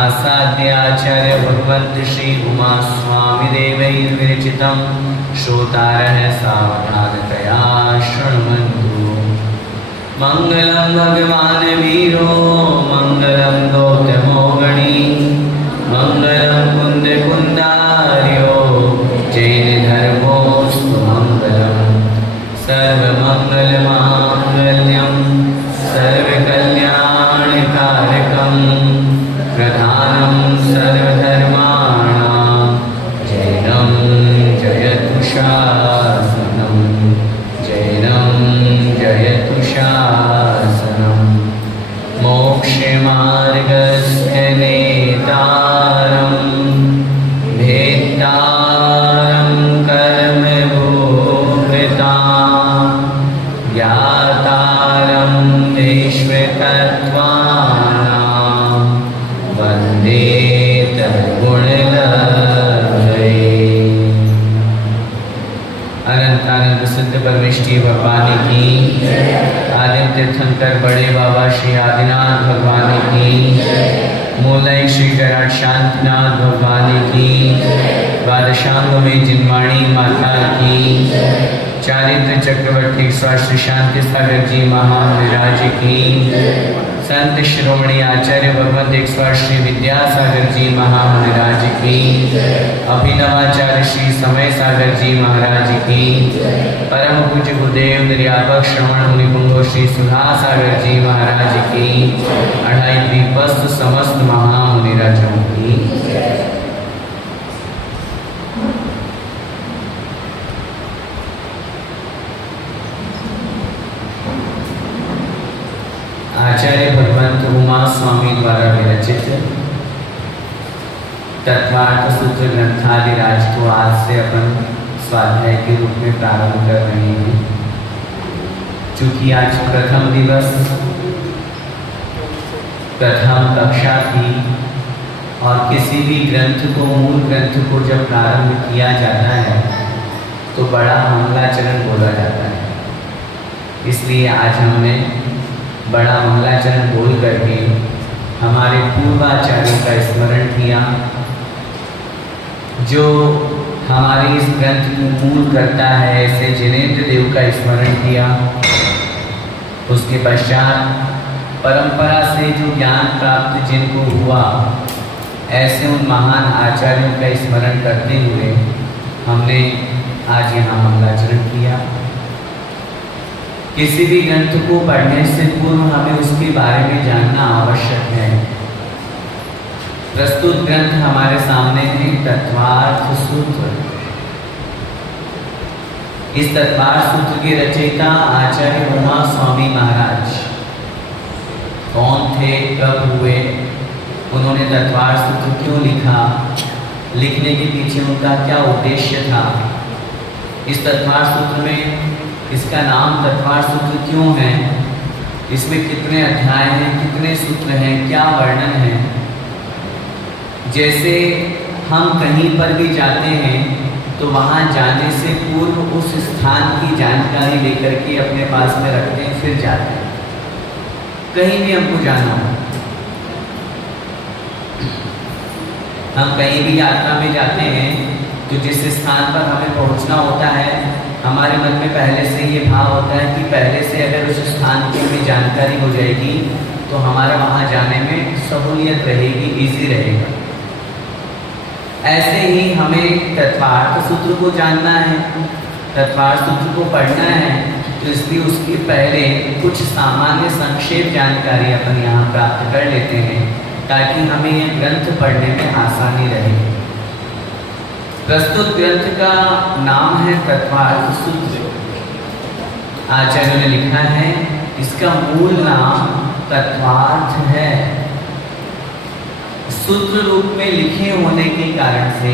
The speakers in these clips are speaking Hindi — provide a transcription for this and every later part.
आसाद्य आचार्य भगवंत श्री उमा स्वामी देवैर्विरचितं श्रोतारः सावधानतया शृण्वन्तु। मंगलम भगवान वीरो मंगलम गौतमो गणी मंगलम कुंद कुंदार्यो जैन धर्मोस्तु मंगलम सर्वमंगल मांगल्यम सर्वकल्याणकारकम प्रधानम सर्वधर्माणां जैनं जयतु शासनं जैनं जयतु शासनं मोक्षमार्गस्य नेतारं भेदारं कर्मभूभृतां ज्ञातारं विश्वतत्त्वानां वन्दे तद्गुणलहरी। अनंतानंद सिद्ध परमेष्ठी भगवान की, आदिम तीर्थंकर बड़े बाबा श्री आदिनाथ भगवान की, मूलय श्री विराट शांतिनाथ भगवान की, द्वादशांग में जिनवाणी माता की, चारित्र चक्रवर्ती स्वास्थ्य शांति सागर जी महाविराज की, संत शिरोमणि आचार्य भगवंत एक श्री विद्यासागर जी महाराज की, अभिनवाचार्य श्री समय सागर जी महाराज की, परम पूज्य गुरुदेव निर्यापक श्रवण मुनि पुंगो श्री सुधा सागर जी महाराज की, अढ़ाई द्वीपस्थ समस्त महामुनिराजों की। आचार्य भगवंत उमा स्वामी द्वारा विरचित तत्वार्थ सूत्र ग्रंथादिराज को आज से अपन स्वाध्याय के रूप में प्रारंभ कर रहे हैं। चूंकि आज प्रथम दिवस प्रथम कक्षा थी और किसी भी ग्रंथ को मूल ग्रंथ को जब प्रारंभ किया जाता है तो बड़ा मंगलाचरण बोला जाता है। इसलिए आज हमने बड़ा मंगलाचरण बोल करके हमारे पूर्वाचार्यों का स्मरण किया, जो हमारे इस ग्रंथ को मूल करता है, ऐसे जिनेन्द्र देव का स्मरण किया। उसके पश्चात परंपरा से जो ज्ञान प्राप्त जिनको हुआ, ऐसे उन महान आचार्यों का स्मरण करते हुए हमने आज यहाँ मंगलाचरण किया। किसी भी ग्रंथ को पढ़ने से पूर्व हमें उसके बारे में जानना आवश्यक है। प्रस्तुत ग्रंथ हमारे सामने है तत्वार्थ सूत्र। इस तत्वार्थ सूत्र के रचयिता आचार्य उमा स्वामी महाराज कौन थे, कब हुए, उन्होंने तत्वार्थ सूत्र क्यों लिखा, लिखने के पीछे उनका क्या उद्देश्य था, इस तत्वार्थ सूत्र में इसका नाम तत्वार्थ सूत्र क्यों है, इसमें कितने अध्याय हैं, कितने सूत्र हैं, क्या वर्णन है। जैसे हम कहीं पर भी जाते हैं तो वहाँ जाने से पूर्व उस स्थान की जानकारी लेकर के अपने पास में रखते हैं, फिर जाते हैं। कहीं भी हमको जाना हो, हम कहीं भी यात्रा में जाते हैं तो जिस स्थान पर हमें पहुँचना होता है, हमारे मन में पहले से ये भाव होता है कि पहले से अगर उस स्थान की हमें जानकारी हो जाएगी तो हमारा वहाँ जाने में सहूलियत रहेगी, इजी रहेगा। ऐसे ही हमें तत्वार्थ सूत्र को जानना है, तत्वार्थ सूत्र को पढ़ना है, तो इसलिए उसके पहले कुछ सामान्य संक्षेप जानकारी अपन यहाँ प्राप्त कर लेते हैं ताकि हमें यह ग्रंथ पढ़ने में आसानी रहे। प्रस्तुत ग्रंथ का नाम है तत्वार्थ सूत्र। आचार्य ने लिखा है इसका मूल नाम तत्वार्थ है। सूत्र रूप में लिखे होने के कारण से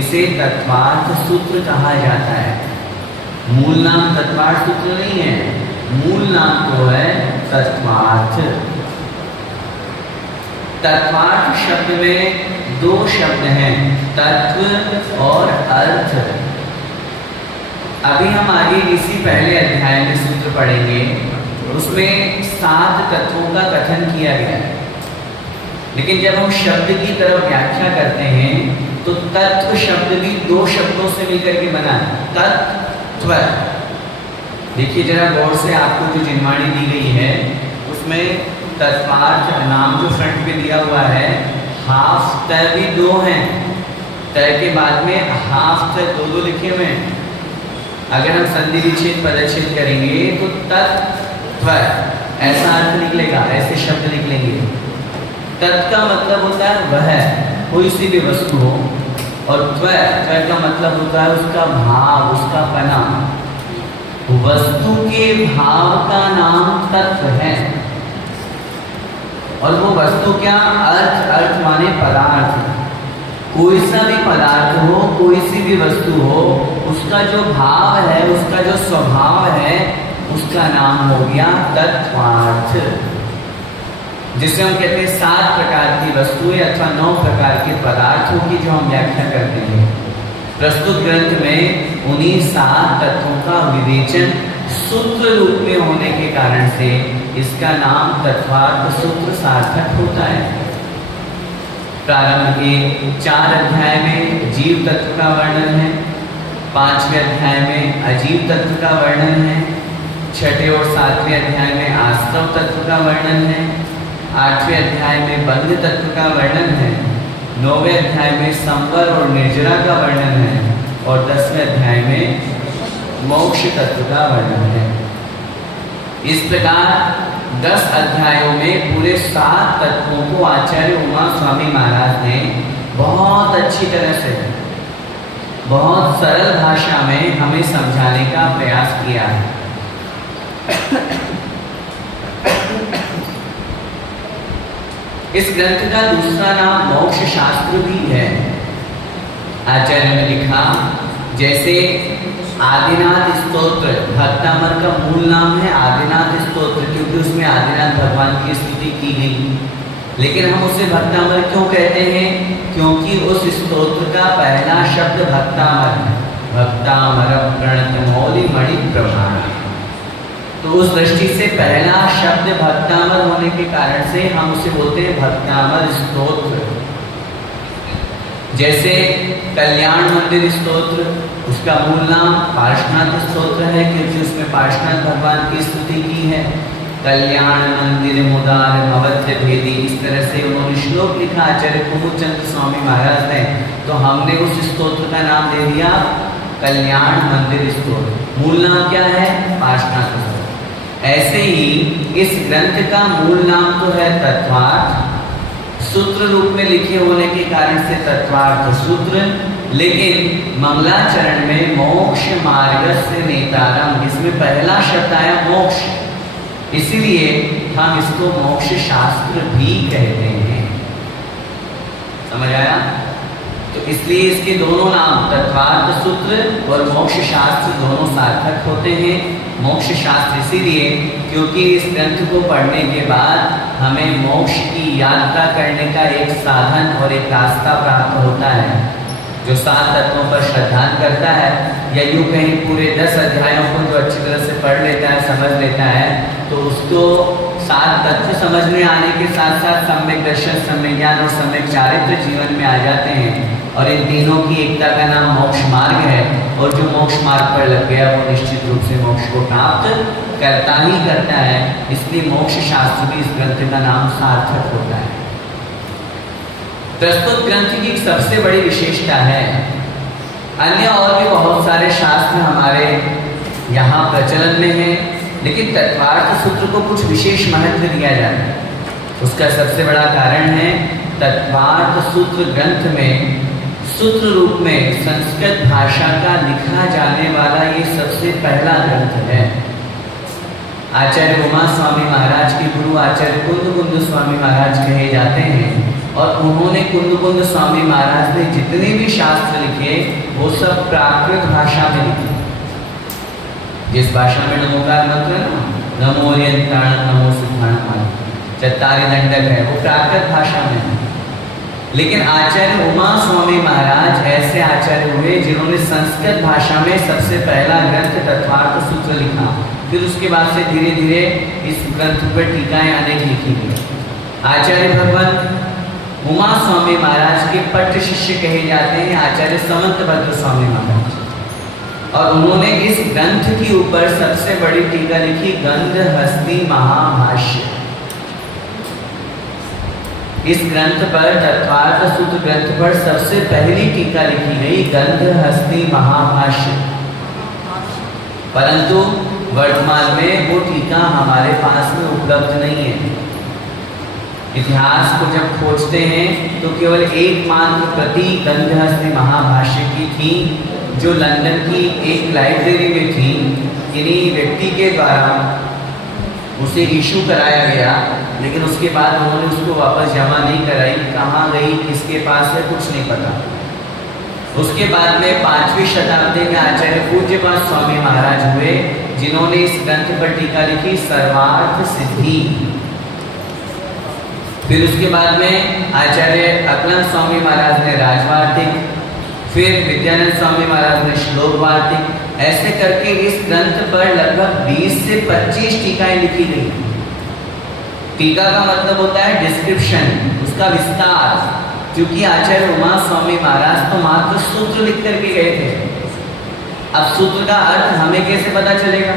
इसे तत्वार्थ सूत्र कहा जाता है। मूल नाम तत्वार्थ सूत्र नहीं है, मूल नाम तो है तत्वार्थ। तत्वार्थ शब्द में दो शब्द हैं, तत्व और अर्थ। अभी हम आगे इसी पहले अध्याय में सूत्र पढ़ेंगे, उसमें 7 तत्वों का कथन किया गया है। लेकिन जब हम शब्द की तरफ व्याख्या करते हैं तो तत्व शब्द भी दो शब्दों से मिलकर के बना है, तत्व। देखिए जरा गौर से, आपको जो जिनवाणी दी गई है उसमें तत्वार्थ नाम जो फ्रंट पे दिया हुआ है, हाफ त भी दो हैं, त के बाद में हाफ त दो लिखे हुए हैं। अगर हम संधि विच्छेद पदच्छेद करेंगे तो तत्व ऐसा अर्थ निकलेगा, ऐसे शब्द निकलेंगे। तत् का मतलब होता है वह, कोई सी भी वस्तु हो, और त्व का मतलब होता है उसका भाव, उसका पना। वस्तु के भाव का नाम तत्व है। और वो वस्तु क्या? अर्थ, अर्थ माने पदार्थ। कोई सा भी पदार्थ हो, कोई सी भी वस्तु हो, उसका जो भाव है, उसका जो स्वभाव है, उसका नाम हो गया तत्वार्थ। जिसे हम कहते हैं 7 प्रकार की वस्तुएं अथवा 9 प्रकार के पदार्थों की जो हम व्याख्या करते हैं। प्रस्तुत ग्रंथ में उन्हीं 7 तत्वों का विवेचन सूत्र रूप में होने के कारण से इसका नाम तत्वार्थ सूत्र सार्थक होता है। प्रारंभ के 4 अध्याय में जीव तत्व का वर्णन है, 5वें अध्याय में अजीव तत्व का वर्णन है, 6ठे और 7वें अध्याय में आश्रव तत्व का वर्णन है, 8वें अध्याय में बंध तत्व का वर्णन है, 9वें अध्याय में संवर और निर्जरा का वर्णन है, और 10वें अध्याय में मोक्ष तत्व का वर्णन है। इस प्रकार 10 अध्यायों में पूरे 7 तत्वों को आचार्य उमा स्वामी महाराज ने बहुत अच्छी तरह से, बहुत सरल भाषा में हमें समझाने का प्रयास किया है। इस ग्रंथ का दूसरा नाम मोक्ष शास्त्र भी है। आचार्य ने लिखा, जैसे आदिनाथ स्तोत्र, भक्तामर का मूल नाम है आदिनाथ स्तोत्र, क्योंकि उसमें आदिनाथ भगवान की स्तुति की गई। लेकिन हम उसे भक्तामर क्यों कहते हैं? क्योंकि उस स्तोत्र का पहला शब्द भक्तामर है। भक्तामर प्रणत मौलि मणि प्रमाण। तो उस दृष्टि से पहला शब्द भक्तामर होने के कारण से हम उसे बोलते हैं भक्तामर स्तोत्र। जैसे कल्याण मंदिर स्तोत्र, उसका मूल नाम पार्श्वनाथ स्तोत्र है, क्योंकि उसमें पार्श्वनाथ भगवान की स्तुति की है। कल्याण मंदिर मुदार मवध्य भेदी, इस तरह से उन्होंने श्लोक लिखा आचार्य कुमुदचंद स्वामी महाराज ने। तो हमने उस स्तोत्र का नाम दे दिया कल्याण मंदिर स्तोत्र। मूल नाम क्या है? पार्श्वनाथ स्तोत्र। ऐसे ही इस ग्रंथ का मूल नाम तो है तत्वार्थ, सूत्र रूप में लिखे होने के कारण से तत्वार्थ सूत्र, लेकिन मंगलाचरण में मोक्ष मार्गस्य नेतारम, इसमें पहला शब्द आया मोक्ष, इसीलिए हम इसको मोक्ष शास्त्र भी कहते हैं। समझ आया? तो इसलिए इसके दोनों नाम तत्वार्थ सूत्र और मोक्ष शास्त्र दोनों सार्थक होते हैं। मोक्ष शास्त्र इसीलिए क्योंकि इस ग्रंथ को पढ़ने के बाद हमें मोक्ष की यात्रा करने का एक साधन और एक रास्ता प्राप्त होता है। जो 7 तत्वों पर श्रद्धा करता है, या यूँ कहीं पूरे 10 अध्यायों को जो अच्छी तरह से पढ़ लेता है, समझ लेता है, तो उसको 7 तत्व समझ में आने के साथ साथ सम्यक दर्शन, सम्यक ज्ञान और सम्यक चारित्र जीवन में आ जाते हैं। और इन तीनों की एकता का नाम मोक्ष मार्ग है। और जो मोक्ष मार्ग पर लग गया वो निश्चित रूप से मोक्ष को प्राप्त करता ही करता है। इसलिए मोक्ष शास्त्र भी इस ग्रंथ का नाम सार्थक होता है। प्रस्तुत ग्रंथ की सबसे बड़ी विशेषता है, अन्य और भी बहुत सारे शास्त्र हमारे यहाँ प्रचलन में हैं, लेकिन तत्वार्थ सूत्र को कुछ विशेष महत्व दिया जाता है। उसका सबसे बड़ा कारण है तत्वार्थ सूत्र ग्रंथ में सूत्र रूप में संस्कृत भाषा का लिखा जाने वाला ये सबसे पहला ग्रंथ है। आचार्य उमा स्वामी महाराज के गुरु आचार्य कुंद स्वामी महाराज कहे जाते हैं, और उन्होंने कुंद स्वामी महाराज ने जितने भी शास्त्र लिखे वो सब प्राकृत भाषा में लिखे। जिस भाषा में नमोकार मंत्र है, नमो यंत्राण नमो सिद्धांत चत्तारी दंडक है, वो प्राकृत भाषा में है। लेकिन आचार्य उमा स्वामी महाराज ऐसे आचार्य हुए जिन्होंने संस्कृत भाषा में सबसे पहला ग्रंथ तत्वार्थ सूत्र लिखा। फिर उसके बाद से धीरे धीरे इस ग्रंथ पर टीकाएं अनेक लिखी गई। आचार्य भगवान उमा स्वामी महाराज के पट्ट शिष्य कहे जाते हैं आचार्य समंतभद्र स्वामी महाराज। और उन्होंने इस ग्रंथ के ऊपर सबसे बड़ी टीका लिखी गंधहस्ती महाभाष्य। इस ग्रंथ पर तत्वार्थ सूत्र ग्रंथ पर सबसे पहली टीका लिखी गई गंधहस्ती महाभाष्य। परंतु वर्तमान में वो टीका हमारे पास में उपलब्ध नहीं है। इतिहास को जब खोजते हैं तो केवल एकमात्र प्रति गंधहस्ती महाभाष्य की थी, जो लंदन की एक लाइब्रेरी में थी। किन्हीं व्यक्ति के द्वारा उसे इशू कराया गया, लेकिन उसके बाद उन्होंने उसको वापस जमा नहीं कराई। कहाँ गई, किसके पास है, कुछ नहीं पता। उसके बाद में 5वीं शताब्दी में आचार्य पूज्यपाद स्वामी महाराज हुए, जिन्होंने इस ग्रंथ पर टीका लिखी सर्वार्थ सिद्धि। फिर उसके बाद में आचार्य अकलन स्वामी महाराज ने राजवार्तिक, फिर विद्यानंद स्वामी महाराज ने श्लोक वार्तिक। ऐसे करके इस ग्रंथ पर लगभग 20 से 25 टीकाएं लिखी गई। टीका का मतलब होता है डिस्क्रिप्शन, उसका विस्तार। क्योंकि आचार्य उमा स्वामी महाराज तो मात्र सूत्र लिख करके गए थे। अब सूत्र का अर्थ हमें कैसे पता चलेगा?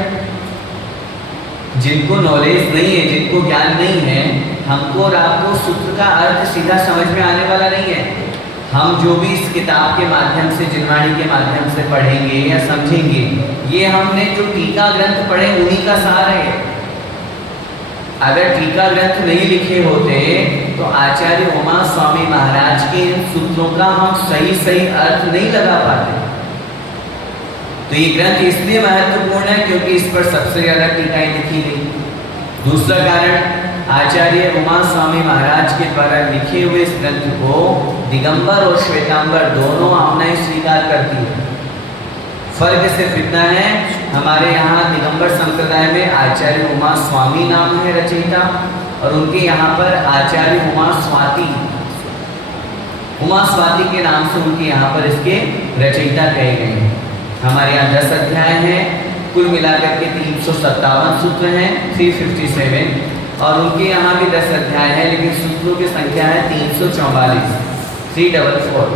जिनको नॉलेज नहीं है, जिनको ज्ञान नहीं है, हमको और आपको सूत्र का अर्थ सीधा समझ में आने वाला नहीं है। हम जो भी इस किताब के माध्यम से, जिनवाणी के माध्यम से पढ़ेंगे या समझेंगे, ये हमने जो टीका ग्रंथ पढ़े उन्हीं का सार है। अगर टीका ग्रंथ नहीं लिखे होते तो आचार्य उमा स्वामी महाराज के इन सूत्रों का हम सही अर्थ नहीं लगा पाते। तो ये ग्रंथ इसलिए महत्वपूर्ण है क्योंकि इस पर सबसे ज्यादा टीकाएं लिखी गई। दूसरा कारण, आचार्य उमा स्वामी महाराज के द्वारा लिखे हुए इस ग्रंथ को दिगंबर और श्वेतांबर दोनों आमनाएं स्वीकार करती है। फर्क सिर्फ इतना है, हमारे यहाँ दिगंबर संप्रदाय में आचार्य उमा स्वामी नाम है रचयिता, और उनके यहाँ पर आचार्य उमा स्वाति के नाम से उनके यहाँ पर इसके रचयिता कहे गए हैं। हमारे यहाँ 10 अध्याय हैं, कुल मिलाकर के 357 सूत्र हैं, 357, और उनके यहाँ भी 10 अध्याय है, लेकिन सूत्रों की संख्या है 344, 344।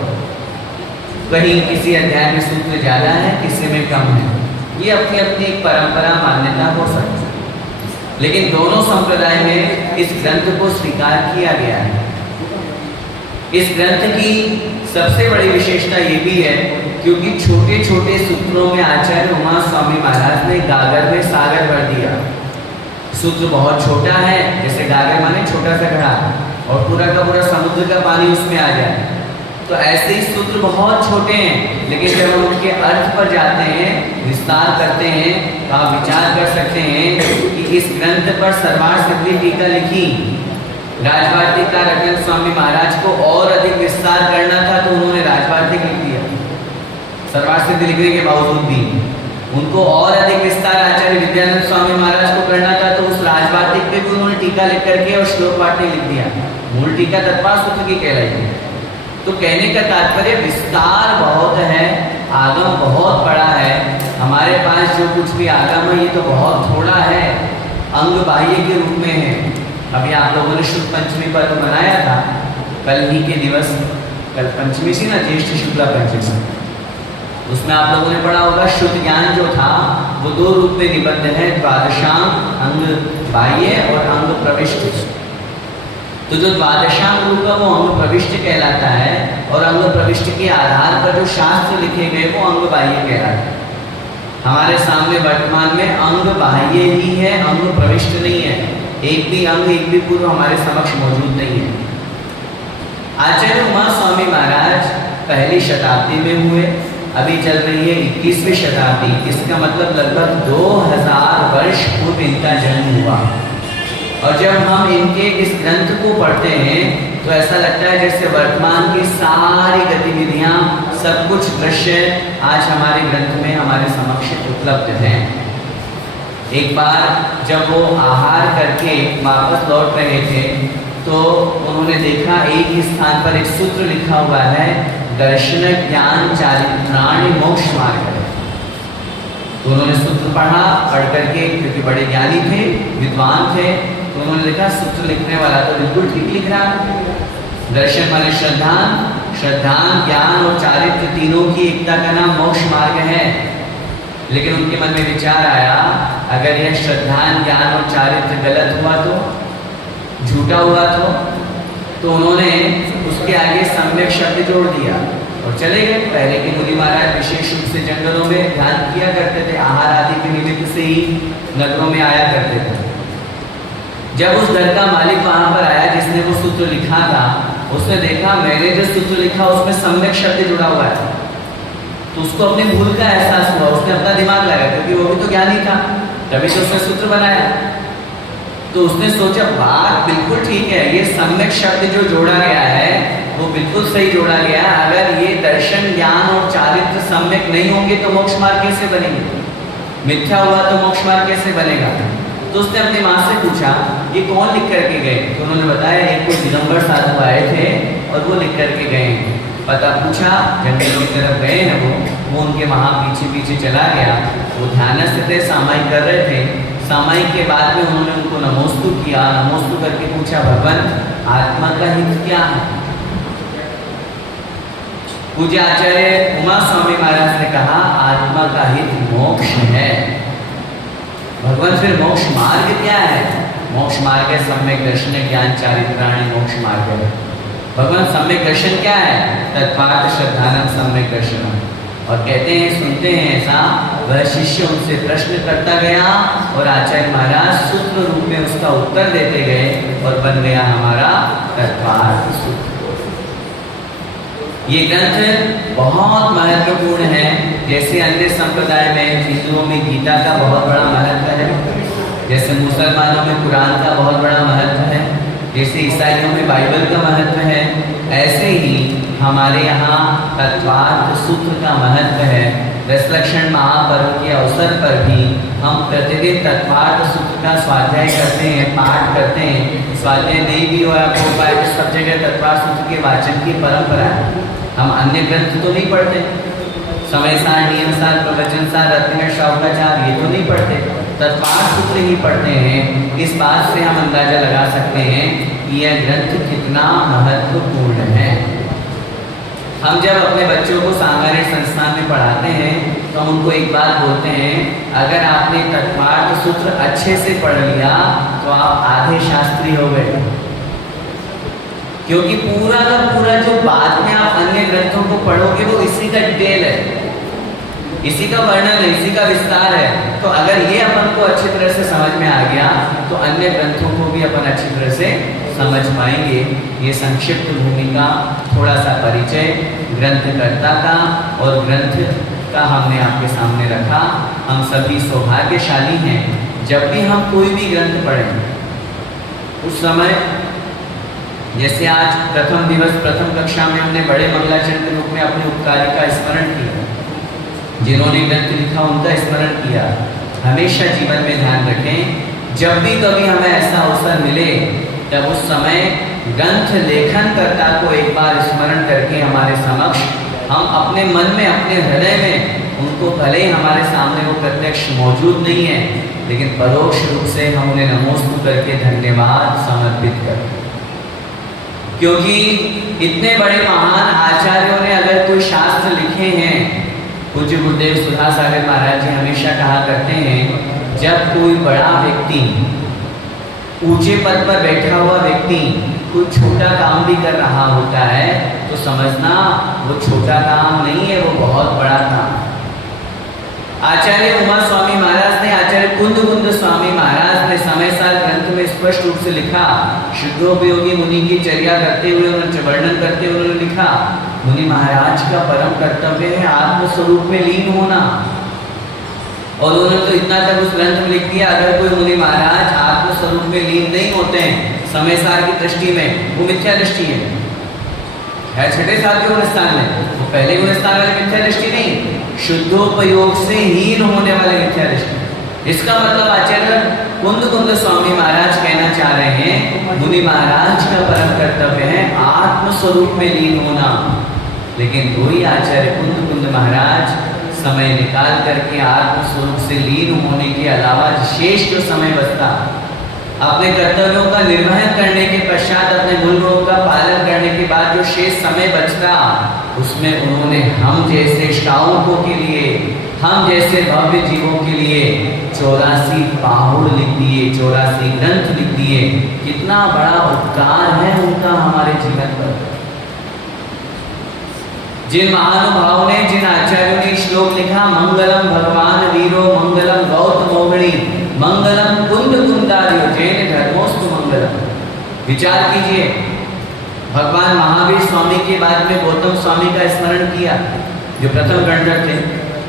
कहीं किसी अध्याय में सूत्र ज़्यादा है, किसी में कम है। ये अपनी अपनी एक परंपरा, मान्यता हो सकती है, लेकिन दोनों संप्रदाय में इस ग्रंथ को स्वीकार किया गया है। इस ग्रंथ की सबसे बड़ी विशेषता ये भी है क्योंकि छोटे छोटे सूत्रों में आचार्य उमा स्वामी महाराज ने गागर में सागर भर दिया। सूत्र बहुत छोटा है, जैसे गागर माने छोटा सा घड़ा, और पूरा का पूरा समुद्र का पानी उसमें आ जाए। तो ऐसे ही सूत्र बहुत छोटे हैं, लेकिन जब हम उनके अर्थ पर जाते हैं, विस्तार करते हैं, तो आप विचार कर सकते हैं कि इस ग्रंथ पर सर्वार्थ सिद्धि टीका लिखी। राजवार्तिककार अकलन स्वामी महाराज को और अधिक विस्तार करना था तो उन्होंने राजवार्तिक लिख दिया। सर्वार्थ सिद्धि लिखने के बावजूद भी उनको और अधिक विस्तार आचार्य विद्यानंद स्वामी महाराज को करना था तो उस राजवार्तिक पे भी उन्होंने टीका लिख करके और श्लोक वार्तिक लिख दिया। मूल टीका तत्पाद सूत्र की कहलाई। तो कहने का तात्पर्य विस्तार बहुत है, आगम बहुत बड़ा है। हमारे पास जो कुछ भी आगम है ये तो बहुत थोड़ा है, अंग बाह्य के रूप में है। अभी आप लोगों ने शुक्ल पंचमी पर्व मनाया था, कल ही के दिवस, कल पंचमी थी ना, ज्येष्ठ शुक्ला पंचमी। उसमें आप लोगों ने पढ़ा होगा शुद्ध ज्ञान जो था वो 2 रूप में निबद्ध है, द्वादशांग, अंग बाह्य और अंग प्रविष्ट। तो जो द्वादशांग रूप है वो अंग प्रविष्ट कहलाता है, और अंग प्रविष्ट के आधार पर जो शास्त्र लिखे गए वो अंग बाह्य कहलाता है। हमारे सामने वर्तमान में अंग बाह्य ही है, अंग प्रविष्ट नहीं है। एक भी अंग, एक भी पूर्व हमारे समक्ष मौजूद नहीं है। आचार्य उमा स्वामी महाराज पहली शताब्दी में हुए, अभी चल रही है 21वीं शताब्दी। इसका मतलब लगभग 2000 वर्ष पूर्व इनका जन्म हुआ। और जब हम इनके इस ग्रंथ को पढ़ते हैं तो ऐसा लगता है जैसे वर्तमान की सारी गतिविधियां, सब कुछ दृश्य आज हमारे ग्रंथ में हमारे समक्ष उपलब्ध हैं। एक बार जब वो आहार करके वापस लौट रहे थे तो उन्होंने देखा एक ही स्थान पर एक सूत्र लिखा हुआ है, दर्शन ज्ञान चारित्राणि मोक्ष मार्ग। तो उन्होंने सूत्र पढ़ा, पढ़ करके, क्योंकि बड़े ज्ञानी थे, विद्वान थे, तो उन्होंने लिखा सूत्र लिखने वाला तो बिल्कुल ठीक लिख रहा। दर्शन माने श्रद्धान, श्रद्धान, ज्ञान और चारित्र तीनों की एकता का नाम मोक्ष मार्ग है। लेकिन उनके मन में विचार आया, अगर यह श्रद्धान, ज्ञान और चारित्र गलत हुआ तो, झूठा हुआ तो उन्होंने उसके आगे सम्यक शब्द जोड़ दिया और चले गए। पहले के मुनि महाराज विशेष रूप से जंगलों में ध्यान किया करते थे, आहार आदि के निमित्त से ही नगरों में आया करते थे। जब उस घर का मालिक वहां पर आया जिसने वो सूत्र लिखा था, उसने देखा मैंने जो सूत्र लिखा उसमें सम्यक शब्द जुड़ा हुआ है, तो उसको अपनी भूल का एहसास हुआ। उसने अपना दिमाग लगाया, क्योंकि वो भी तो ज्ञानी था, तभी तो उसने सूत्र बनाया। तो उसने सोचा बात बिल्कुल ठीक है, ये सम्यक शब्द जो जोड़ा गया है वो बिल्कुल सही जोड़ा गया। अगर ये दर्शन, ज्ञान और चारित्र सम्यक नहीं होंगे तो मोक्ष मार्ग कैसे बनेंगे? मिथ्या हुआ तो मोक्ष मार्ग कैसे बनेगा? तो उसने अपनी माँ से पूछा ये कौन लिख करके गए? तो उन्होंने बताया एक कोई दिगंबर साधु आए थे और वो लिख करके गए। पता पूछा, जंगल की तरफ गए हैं वो उनके वहाँ पीछे चला गया। वो ध्यानस्थ थे, सामायिक कर रहे थे। सामायिक के बाद में उन्होंने उनको नमोस्तु किया। नमोस्तु करके पूछा भगवान आत्मा का हित क्या है? पूज्य आचार्य उमा स्वामी महाराज ने कहा आत्मा का हित मोक्ष है। भगवान फिर मोक्ष मार्ग क्या है? मोक्ष मार्ग है सम्यक दर्शन, ज्ञान चारित्राणि मोक्ष मार्ग है। भगवान सम्यक दर्शन क्या है? तत्पार्थ श्रद्धानम सम्यक दर्शनम। और कहते हैं, सुनते हैं ऐसा, वह शिष्य उनसे प्रश्न करता गया और आचार्य महाराज सूत्र रूप में उसका उत्तर देते गए और बन गया हमारा तत्पार्थ सूत्र। ये ग्रंथ बहुत महत्वपूर्ण है। जैसे अन्य संप्रदाय में हिंदुओं में गीता का बहुत बड़ा महत्व है, जैसे मुसलमानों में कुरान का बहुत बड़ा महत्व है, जैसे ईसाइयों में बाइबल का महत्व है, ऐसे ही हमारे यहाँ तत्पार्थ सूत्र का महत्व है। दशलक्षण महापर्व के अवसर पर भी हम प्रतिदिन तत्पार्थ सूत्र का स्वाध्याय करते हैं, पाठ करते हैं। स्वाध्याय नहीं भी हो आपको पाए तो सब जगह तत्पार्थ सूत्र के वाचन की परंपरा है। हम अन्य ग्रंथ तो नहीं पढ़ते, समय सार, नियम सार, प्रवचन सार, रत्न शौकाचार ये तो नहीं पढ़ते, तत्पार्थ सूत्र ही पढ़ते हैं। इस बात से हम अंदाजा लगा सकते हैं कि यह ग्रंथ कितना महत्वपूर्ण है। हम जब अपने बच्चों को सांगारिक संस्थान में पढ़ाते हैं तो हम उनको एक बात बोलते हैं, अगर आपने तत्पार्थ सूत्र अच्छे से पढ़ लिया तो आप आधे शास्त्री हो गए। क्योंकि पूरा का पूरा जो बाद में आप अन्य ग्रंथों को पढ़ोगे वो इसी का डिटेल है, इसी का वर्णन है, इसी का विस्तार है। तो अगर ये अपन को अच्छी तरह से समझ में आ गया तो अन्य ग्रंथों को भी अपन अच्छी तरह से समझ पाएंगे। ये संक्षिप्त भूमिका, थोड़ा सा परिचय ग्रंथकर्ता का और ग्रंथ का हमने आपके सामने रखा। हम सभी सौभाग्यशाली हैं, जब भी हम कोई भी ग्रंथ पढ़ें उस समय, जैसे आज प्रथम दिवस प्रथम कक्षा में हमने बड़े मंगलाचरण के रूप में अपने उपकारी का स्मरण किया, जिन्होंने ग्रंथ लिखा उनका स्मरण किया। हमेशा जीवन में ध्यान रखें, जब भी कभी हमें ऐसा अवसर मिले तब उस समय ग्रंथ लेखन कर्ता को एक बार स्मरण करके हमारे समक्ष, हम अपने मन में, अपने हृदय में उनको, भले ही हमारे सामने वो प्रत्यक्ष मौजूद नहीं है, लेकिन परोक्ष रूप से हम उन्हें नमोस्तु करके धन्यवाद समर्पित करें। क्योंकि इतने बड़े महान आचार्यों ने अगर कोई शास्त्र लिखे हैं, पूज्य गुरुदेव सुधा सागर महाराज जी हमेशा कहा करते हैं, जब कोई बड़ा व्यक्ति, ऊंचे पद पर बैठा हुआ व्यक्ति कोई छोटा काम भी कर रहा होता है तो समझना वो छोटा काम नहीं है, वो बहुत बड़ा काम। आचार्य उमा स्वामी महाराज ने, आचार्य कुंद स्वामी महाराज ने समय सार ग्रंथ में स्पष्ट रूप से लिखा, शुद्धोपयोगी मुनि की चर्या करते हुए, उन्होंने वर्णन करते हुए उन्होंने लिखा, मुनि महाराज का परम कर्तव्य है आत्मस्वरूप में लीन होना। और उन्होंने तो इतना तक उस ग्रंथ में लिख दिया, अगर कोई मुनि महाराज आत्मस्वरूप में लीन नहीं होते हैं समय सार की दृष्टि में, वो मिथ्या दृष्टि है। छठे साल के गुणस्थान में, वो पहले गुणस्थान वाले मिथ्या दृष्टि नहीं, शुद्धोपयोग से हीन होने वाले मिथ्या दृष्टि। इसका मतलब आचार्य कुंद स्वामी महाराज कहना चाह रहे हैं, मुनि महाराज का परम कर्तव्य है आत्मस्वरूप में लीन होना। लेकिन वही आचार्य कुंद महाराज समय निकाल करके आत्मस्वरूप से लीन होने के अलावा शेष जो समय बचता, अपने कर्तव्यों का निर्वहन करने के पश्चात अपने मूल गुणों का पालन करने के बाद जो शेष समय बचता, उसमें उन्होंने हम जैसे श्रावकों के लिए, हम जैसे भव्य जीवों के लिए 84 पाहुड़ लिख दिए, 84 ग्रंथ लिख दिए। कितना बड़ा उपकार है उनका हमारे जीवन पर। जिन महानुभावों ने, जिन आचार्यों ने श्लोक लिखा, मंगलम भगवान वीरो, मंगलम गौतमोहिणी, मंगलम कुंद कुंदारियो, जैन धर्मोस्तु मंगलम। विचार कीजिए, भगवान महावीर स्वामी के बाद में गौतम स्वामी का स्मरण किया, जो प्रथम गणधर थे।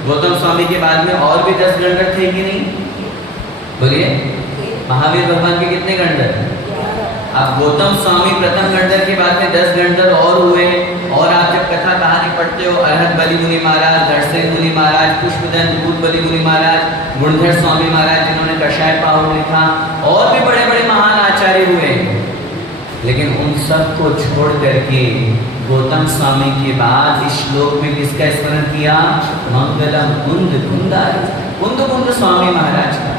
गौतम स्वामी के बाद में और भी 10 गणधर थे कि नहीं? बोलिए, महावीर भगवान के कितने गणधर? अब गौतम स्वामी प्रथम गणधर के बाद में 10 गणधर और हुए। और आप जब कथा कहानी पढ़ते हो, अरहत बलि मुनि महाराज, धरसेन मुनि महाराज, पुष्पदंत भूत बलि मुनि महाराज, गुणधर स्वामी महाराज जिन्होंने कषाय पाहुड़ लिखा, और भी बड़े बड़े महान आचार्य हुए। लेकिन उन सब को छोड़ करके गौतम स्वामी के बाद इस श्लोक में किसका स्मरण किया? मंगलम कुंद कुंदारी, कुंद कुंद स्वामी महाराज का।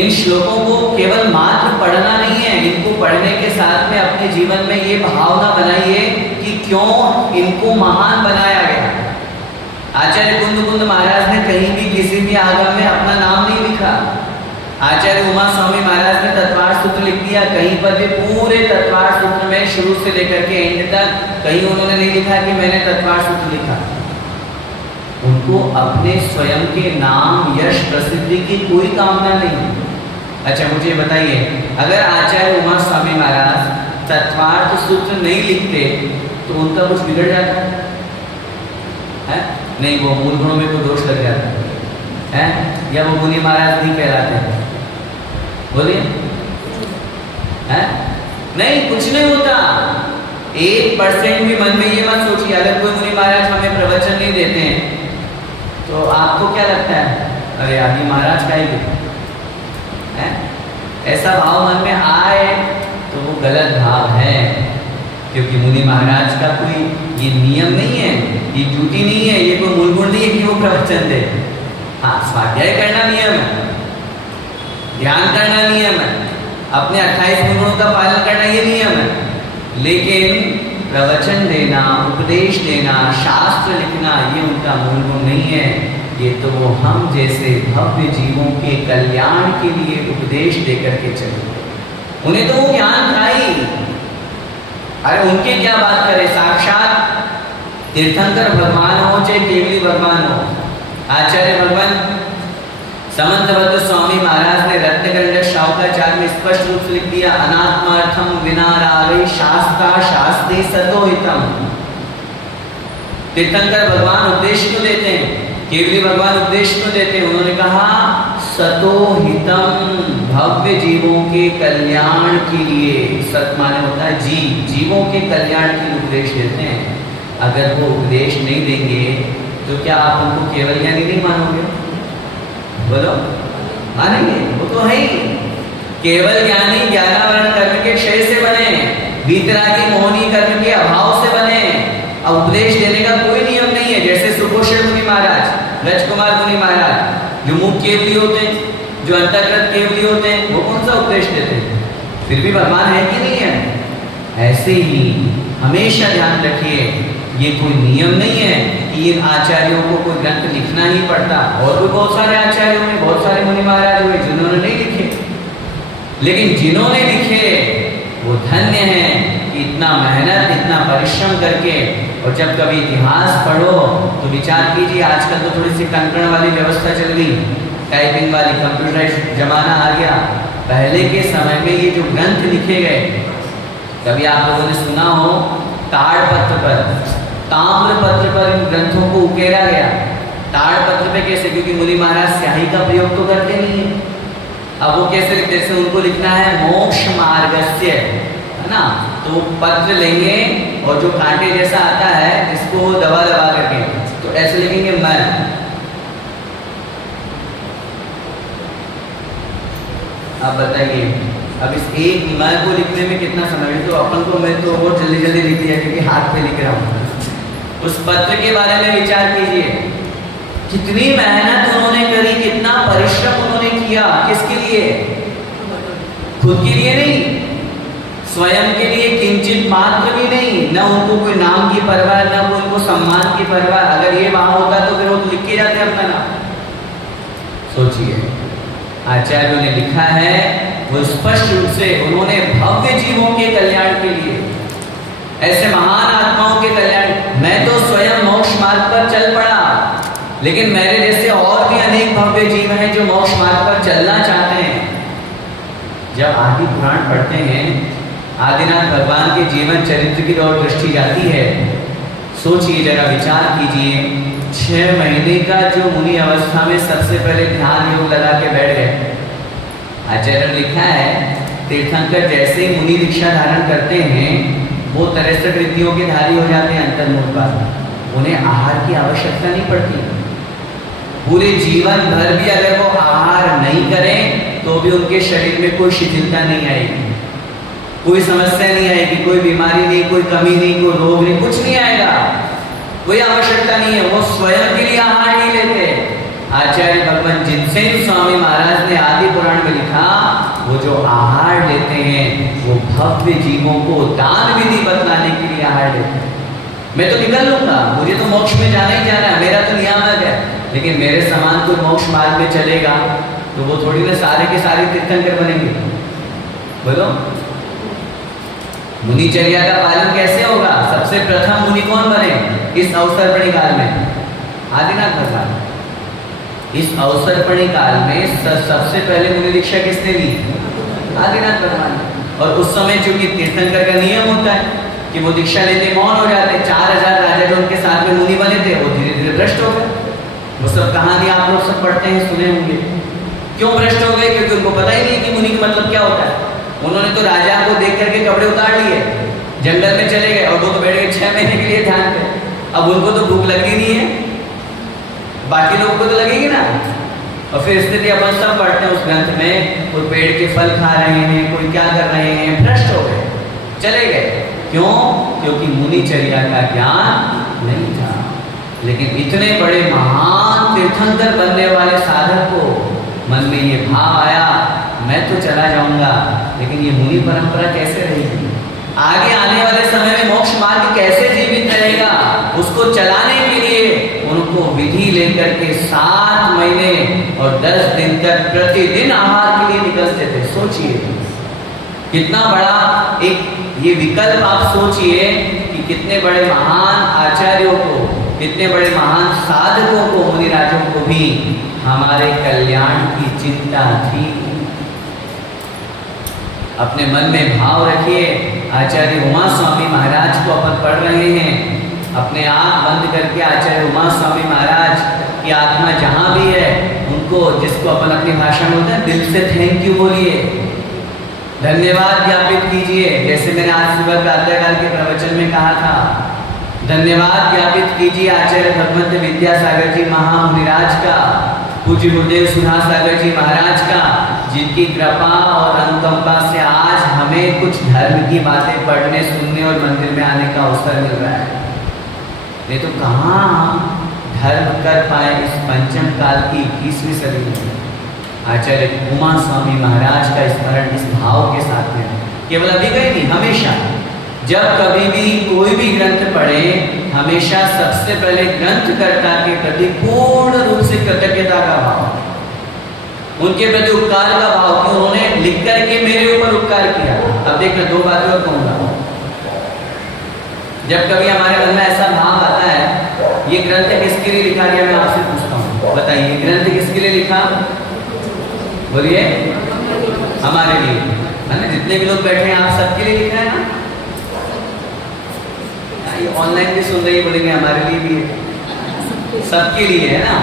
इन श्लोकों को केवल मात्र पढ़ना नहीं है, इनको पढ़ने के साथ में अपने जीवन में ये भावना बनाइए कि क्यों इनको महान बनाया गया। आचार्य कुंद कुंद महाराज ने कहीं भी किसी भी आगम में अपना नाम नहीं लिखा। आचार्य उमा स्वामी महाराज ने तत्वार्थ सूत्र लिख दिया, कहीं पर भी पूरे तत्वार्थ सूत्र में शुरू से लेकर के एंड तक कहीं उन्होंने नहीं लिखा कि मैंने तत्वार्थ सूत्र लिखा। उनको अपने स्वयं के नाम, यश, प्रसिद्धि की कोई कामना नहीं। अच्छा मुझे बताइए, अगर आचार्य उमा स्वामी महाराज तत्वार्थ सूत्र नहीं लिखते तो उनका कुछ बिगड़ जाता है? नहीं, वो मूल गुणों में कोई दोष लग जाता है, या वो मुनि महाराज नहीं कहलाते? बोलिए, है? नहीं, कुछ नहीं होता। 1% भी मन में ये मत सोचिए। अगर कोई मुनि महाराज हमें प्रवचन नहीं देते हैं तो आपको क्या लगता है? अरे आदि महाराज का ही है? ऐसा भाव मन में आए तो वो गलत भाव है, क्योंकि मुनि महाराज का कोई ये नियम नहीं है, ये ड्यूटी नहीं है, ये कोई मूल गुण नहीं है कि वो प्रवचन दे। हाँ, स्वाध्याय करना नियम है, ध्यान करना नियम है, अपने 28 गुणों का पालन करना ये नियम है। लेकिन प्रवचन देना, उपदेश देना, शास्त्र लिखना, ये उनका मूल गुण नहीं है। ये तो वो हम जैसे भव्य जीवों के कल्याण के लिए उपदेश देकर के चले। उन्हें तो वो ज्ञान था ही। अरे उनके क्या बात करें, साक्षात तीर्थंकर भगवान हो चाहे केवली भगवान हो, आचार्य भगवान समंतभद्र स्वामी महाराज ने रत्नगंडक शाउकाचार्य में स्पष्ट रूप से लिख दिया, अनात्मार्थम विना रागै शास्ता शास्त्रे सतोहितम। तीर्थंकर भगवान उपदेश क्यों देते हैं, केवली भगवान उपदेश क्यों देते हैं? उन्होंने कहा सतोहितम, भव्य जीवों के कल्याण के लिए। सत माने होता है जीवों के कल्याण के लिए उपदेश देते हैं। अगर वो उपदेश नहीं देंगे तो क्या आप उनको केवल ज्ञानी नहीं मानोगे? बोलो, मानेंगे? वो तो है ही। केवल ज्ञानी ज्ञानावरण कर्म के क्षय से बने, वीतरागी मोहनी कर्म के अभाव से बने। अब उपदेश देने का कोई नियम नहीं है। जैसे सुपोषण मुनि महाराज, राजकुमार मुनि महाराज, जो मुख केवली होते हैं, जो अंतर्गत केवली होते हैं, वो कौन सा उपदेश देते हैं? फिर भी भगवान है कि नहीं है? ऐसे ही हमेशा ध्यान रखिए, ये कोई नियम नहीं है कि इन आचार्यों को कोई ग्रंथ लिखना ही पड़ता। और भी बहुत सारे आचार्यों में बहुत सारे मुनि महाराज हुए जिन्होंने नहीं लिखे, लेकिन जिन्होंने लिखे वो धन्य हैं कि इतना मेहनत, इतना परिश्रम करके। और जब कभी इतिहास पढ़ो तो विचार कीजिए, आजकल तो थोड़ी सी कंकड़ वाली व्यवस्था चल गई, टाइपिंग वाली, कंप्यूटराइज्ड जमाना आ गया। पहले के समय में ये जो ग्रंथ लिखे गए, कभी आप लोगों ने सुना हो ताड़पत्र पर, ताम्र पत्र पर इन ग्रंथों को उकेरा गया। ताड़पत्र पे कैसे? क्योंकि मुनि महाराज स्याही का प्रयोग तो करते नहीं है। अब वो कैसे लिखते? जैसे उनको लिखना है मोक्ष मार्गस्य, है ना, तो पत्र लेंगे और जो कांटे जैसा आता है इसको दबा दबा करके, तो ऐसे लिखेंगे मैं। आप बताइए, अब इस एक मैं को लिखने में कितना समय है? तो अपन को, मैं तो बहुत जल्दी जल्दी लिख दिया क्योंकि हाथ पे लिख रहा हूँ। उस पत्र के बारे में विचार कीजिए, कितनी मेहनत उन्होंने करी, कितना परिश्रम उन्होंने किया, किसके लिए? खुद के लिए नहीं, स्वयं के लिए किंचित मात्र भी नहीं, न उनको कोई नाम की परवाह, न उनको सम्मान की परवाह। अगर ये वहां होता तो फिर वो लिख के जाते अपना नाम। सोचिए, आचार्यों ने लिखा है, वो स्पष्ट रूप से उन्होंने भव्य जीवों के कल्याण के लिए, ऐसे महान आत्माओं के कल्याण। मैं तो स्वयं मोक्ष मार्ग पर चल पड़ा, लेकिन मेरे जैसे और भी अनेक भव्य जीव हैं जो मोक्ष मार्ग पर चलना चाहते हैं। जब आदि पुराण पढ़ते हैं, आदिनाथ भगवान के जीवन चरित्र की ओर दृष्टि जाती है। सोचिए जरा, विचार कीजिए, 6 महीने का जो मुनि अवस्था में सबसे पहले ध्यान योग लगा के बैठ गए। आचार्य ने लिखा है, तीर्थंकर जैसे ही मुनि दीक्षा धारण करते हैं, वो 63 रिद्धियों के धारी हो जाते हैं अंतर्मुख पर। उन्हें आहार की आवश्यकता नहीं पड़ती। पूरे जीवन भर भी अगर वो आहार नहीं करें तो भी उनके शरीर में कोई शिथिलता नहीं आएगी, कोई समस्या नहीं आएगी, कोई बीमारी नहीं, कोई कमी नहीं, कोई रोग नहीं, कुछ नहीं आएगा, कोई आवश्यकता नहीं है। वो स्वयं के लिए आहार नहीं लेते। आचार्य भगवान जिनसेन स्वामी महाराज ने आदि पुराण में लिखा, वो जो आहार लेते हैं वो भव्य जीवों को दान विधि बतलाने के लिए आहार लेते हैं। मैं तो निकल लूंगा, मुझे तो मोक्ष में जाना ही जाना है, मेरा तो नियामक है, लेकिन मेरे समान कोई मोक्ष मार्ग में चलेगा तो वो थोड़ी ना सारे के सारे तीर्थंकर बनेंगे। बोलो, मुनिचर्या का पालन कैसे होगा? सबसे प्रथम मुनि कौन बने इस अवसरपणी काल में? आदिनाथ भगवान। इस अवसरपणी काल में सबसे पहले मुनि दीक्षा किसने ली? आदिनाथ भगवान। और उस समय चूंकि तीर्थंकर का नियम होता है कि वो दीक्षा लेते मौन हो जाते। 4000 राजा जो उनके साथ में मुनि बने थे वो धीरे धीरे भ्रष्ट हो गए। वो सब कहानी आप लोग सब पढ़ते हैं, सुने होंगे। क्यों भ्रष्ट हो गए? क्योंकि उनको पता ही नहीं कि मुनि का मतलब क्या होता है। उन्होंने तो राजा को देख करके कपड़े उतार लिए, जंगल में चले गए और वो तो बैठ गए 6 महीने के लिए ध्यान पे। अब उनको तो भूख लगी नहीं है, बाकी लोगों को तो लगेगी ना। और फिर स्थिति अपन सब पढ़ते हैं उस ग्रंथ में, कोई पेड़ के फल खा रहे हैं, कोई क्या कर रहे हैं, भ्रष्ट हो गए, चले गए। क्यों? क्योंकि मुनिचर्या का ज्ञान नहीं था। लेकिन इतने बड़े महान तीर्थंकर बनने वाले साधक को मन में ये भाव आया, मैं तो चला जाऊंगा, लेकिन ये मुनि परंपरा कैसे रहेगी? आगे आने वाले समय में मोक्ष मार्ग कैसे जीवित रहेगा? उसको चलाने के लिए उनको विधि लेकर के 7 महीने और 10 दिन तक प्रतिदिन आहार के लिए निकलते थे। सोचिए कितना बड़ा एक ये विकल्प। आप सोचिए कि कितने बड़े महान आचार्यों को, कितने बड़े महान साधकों को, मुनिराजों को भी हमारे कल्याण की चिंता थी। अपने मन में भाव रखिए, आचार्य उमा स्वामी महाराज को अपन पढ़ रहे हैं, अपने आँख बंद करके आचार्य उमा स्वामी महाराज की आत्मा जहाँ भी है उनको, जिसको अपन अपनी भाषा में बोलते हैं, दिल से थैंक यू बोलिए, धन्यवाद ज्ञापित कीजिए। जैसे मैंने आज सुबह प्रातःकाल के प्रवचन में कहा था, धन्यवाद ज्ञापित कीजिए आचार्य भगवंत विद्यासागर जी महामुनिराज का, पूज्य गुरुदेव सुधा सागर जी महाराज का, जिनकी कृपा और अनुकंपा से आज हमें कुछ धर्म की बातें पढ़ने, सुनने और मंदिर में आने का अवसर मिल रहा है। नहीं तो कहाँ हम धर्म कर पाए इस पंचम काल की 21वीं सदी में। आचार्य उमा स्वामी महाराज का स्मरण इस भाव के साथ में, केवल अभी का ही नहीं, हमेशा जब कभी भी कोई भी ग्रंथ पढ़े, हमेशा सबसे पहले ग्रंथकर्ता के प्रति पूर्ण रूप से कृतज्ञता का भाव, उनके प्रति उपकार का भाव कि उन्होंने लिख करके मेरे ऊपर उपकार किया। अब देखना, 2 बातें और कहूँगा। जब कभी हमारे मन में ऐसा भाव आता है, ये ग्रंथ किसके लिए लिखा गया, मैं आपसे पूछता हूँ, बताइए ग्रंथ किसके लिए लिखा? बोलिए, हमारे लिए है ना। जितने भी लोग बैठे हैं आप सबके लिए लिखा है ना। ये ऑनलाइन भी सुन रही, बोलेंगे हमारे लिए भी है, सबके लिए है ना।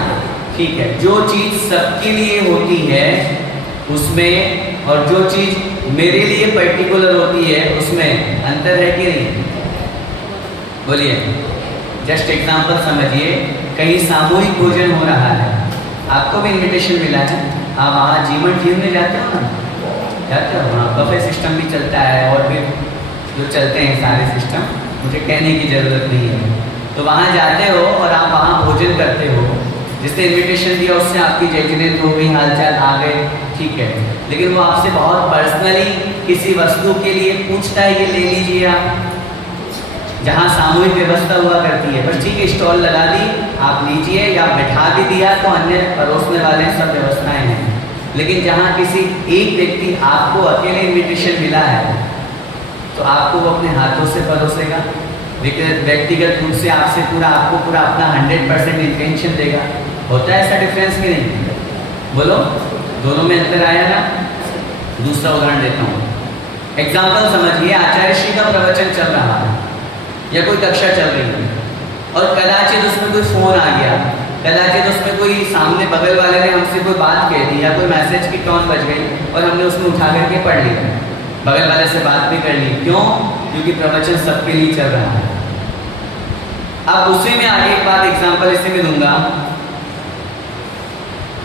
ठीक है, जो चीज सबके लिए होती है उसमें और जो चीज मेरे लिए पर्टिकुलर होती है उसमें अंतर है कि नहीं? बोलिए, जस्ट एग्जांपल समझिए, कहीं सामूहिक भोजन हो रहा है, आपको भी इनविटेशन मिला है, आप वहाँ जीवन जीव में जाते हो ना, जाते हो वहाँ बफे सिस्टम भी चलता है और भी जो चलते हैं सारे सिस्टम, मुझे कहने की ज़रूरत नहीं है। तो वहाँ जाते हो और आप वहाँ भोजन करते हो, जिसने इनविटेशन दिया उससे आपकी जजमेंट हो गई, हालचाल आ गए, ठीक है, लेकिन वो आपसे बहुत पर्सनली किसी वस्तु के लिए पूछता है, ये ले लीजिए आप, जहाँ सामूहिक व्यवस्था हुआ करती है, बस ठीक है स्टॉल लगा दी, आप लीजिए, या बैठा भी दिया तो अन्य परोसने वाले सब व्यवस्थाएं हैं। लेकिन जहाँ किसी एक व्यक्ति आपको अकेले इनविटेशन मिला है तो आपको वो अपने हाथों से परोसेगा, व्यक्तिगत रूप से आपसे आपको पूरा अपना 100% इंटेंशन देगा। होता है ऐसा डिफरेंस कि नहीं? बोलो, दोनों में अंतर आया ना? दूसरा उदाहरण देता हूँ, एग्जाम्पल समझिए, आचार्य श्री का प्रवचन चल रहा है या कोई कक्षा चल रही है और कदाचित उसमें कोई फोन आ गया, कदाचित उसमें कोई सामने बगल वाले ने हमसे कोई बात कह दी या कोई मैसेज की टोन बज गई और हमने उसमें उठा करके पढ़ लिया, बगल वाले से बात भी कर ली। क्यों? क्योंकि प्रवचन सबके लिए चल रहा है। अब उसी में आगे एक बात एग्जाम्पल इसे में दूंगा,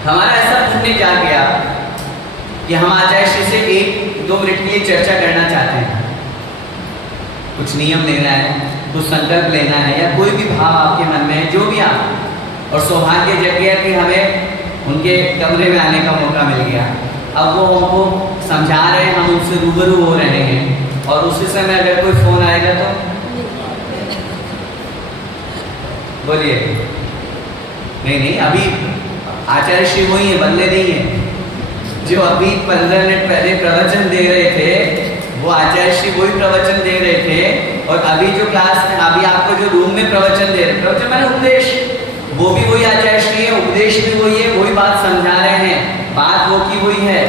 हमारा ऐसा पुण्य जा गया कि हम आचार्य श्री से 1-2 मिनट के लिए चर्चा करना चाहते हैं, कुछ नियम लेना है, कुछ संकल्प लेना है, या कोई भी भाव आपके मन में है, जो भी आप, और सौभाग्य जग गया कि हमें उनके कमरे में आने का मौका मिल गया। अब वो हमको समझा रहे हैं, हम उनसे रूबरू हो रहे हैं, और उसी समय अगर कोई फोन आएगा तो बोलिए, नहीं, अभी आचार्य श्री वही है, बदले नहीं है। जो अभी 15 मिनट पहले प्रवचन दे रहे थे वो आचार्य श्री वही प्रवचन दे रहे थे, और अभी जो क्लास में अभी आपको जो रूम में प्रवचन दे रहे, प्रवचन मैंने उपदेश, वो भी वही आचार्य श्री है, उपदेश भी वही है, वही बात समझा रहे हैं, बात वो की वही है,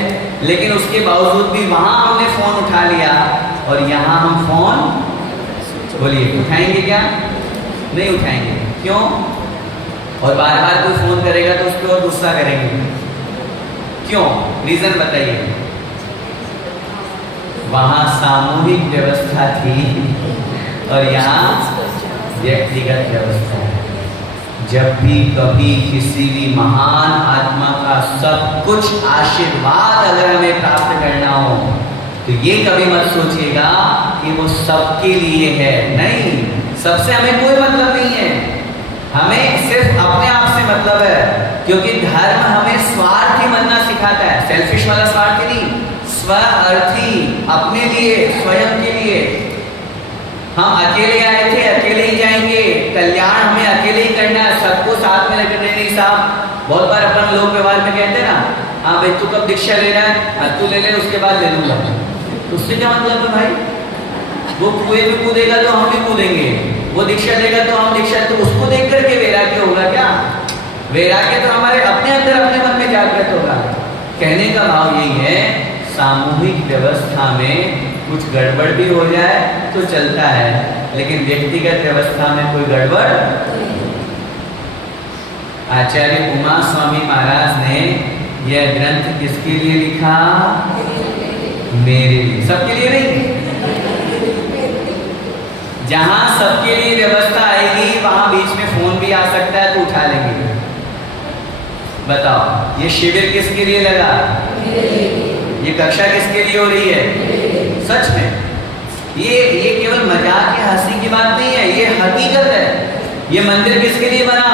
लेकिन उसके बावजूद भी वहां हमने फोन उठा लिया और यहाँ हम फोन, बोलिए, उठाएंगे क्या? नहीं उठाएंगे। क्यों? और बार बार कोई फोन करेगा तो उस पर और गुस्सा करेंगे। क्यों? रीजन बताइए। वहां सामूहिक व्यवस्था थी और यहाँ व्यक्तिगत व्यवस्था है। जब भी कभी किसी भी महान आत्मा का सब कुछ आशीर्वाद अगर हमें प्राप्त करना हो तो ये कभी मत सोचिएगा कि वो सबके लिए है। नहीं, सबसे हमें कोई मतलब नहीं है, हमें सिर्फ अपने आप से मतलब है, क्योंकि धर्म हमें स्वार्थी बनना सिखाता है। सेल्फिश वाला स्वार्थ नहीं, स्वार्थी, अपने लिए, स्वयं के लिए। हम अकेले आए थे, अकेले ही जाएंगे, कल्याण हमें अकेले ही करना है, सबको साथ में लेकर नहीं साहब। बहुत बार अपन लोग व्यवहार में कहते हैं ना, हाँ भाई तू कब दीक्षा लेना है, तू ले ले उसके बाद ले लूंगा। तो उससे क्या मतलब है भाई? वो कुएं में कूदेगा तो हम भी कूदेंगे, वो दीक्षा लेगा तो हम दीक्षा, तो उसको देख करके वैराग्य होगा क्या? वैराग्य तो हमारे अपने अंदर अपने मन में जागृत होगा। कहने का भाव यही है, सामूहिक व्यवस्था में कुछ गड़बड़ भी हो जाए तो चलता है, लेकिन व्यक्तिगत व्यवस्था में कोई गड़बड़। आचार्य उमा स्वामी महाराज ने यह ग्रंथ किसके लिए लिखा? मेरे लिए, सबके लिए नहीं। जहां सबके लिए व्यवस्था आएगी वहां बीच में फोन भी आ सकता है तो उठा लेंगे। बताओ, ये शिविर किसके लिए लगा? ये कक्षा किसके लिए हो रही है? सच में ये केवल मजाक या हंसी की बात नहीं है, ये हकीकत है। ये मंदिर किसके लिए बना?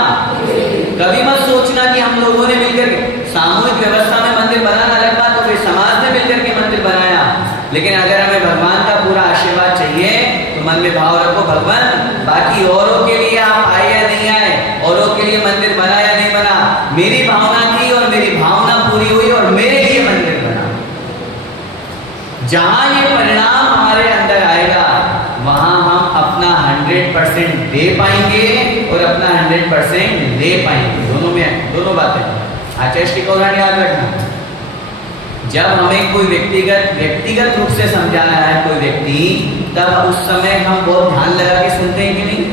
कभी मत सोचना कि हम लोगों ने मिलकर के, सामूहिक व्यवस्था में मंदिर बनाना अलग बात, तो फिर समाज ने मिलकर के मंदिर बनाया। लेकिन अगर हमें भगवान का पूरा आशीर्वाद चाहिए तो मन में भाव रखो, भगवान बाकी औरों के लिए आप आए या नहीं आए, औरों के लिए मंदिर बना या नहीं बना, मेरी भावना थी और मेरी भावना पूरी हुई और मेरे लिए मंदिर बना। जहां ये परिणाम हमारे अंदर आएगा वहां हम अपना 100% दे पाएंगे और अपना 100% ले पाएंगे। दोनों में दोनों बातें। आचार्य श्री का उदाहरण याद रखना, जब हमें कोई व्यक्तिगत रूप से समझाना है कोई व्यक्ति, तब उस समय हम बहुत ध्यान लगा के सुनते हैं कि नहीं?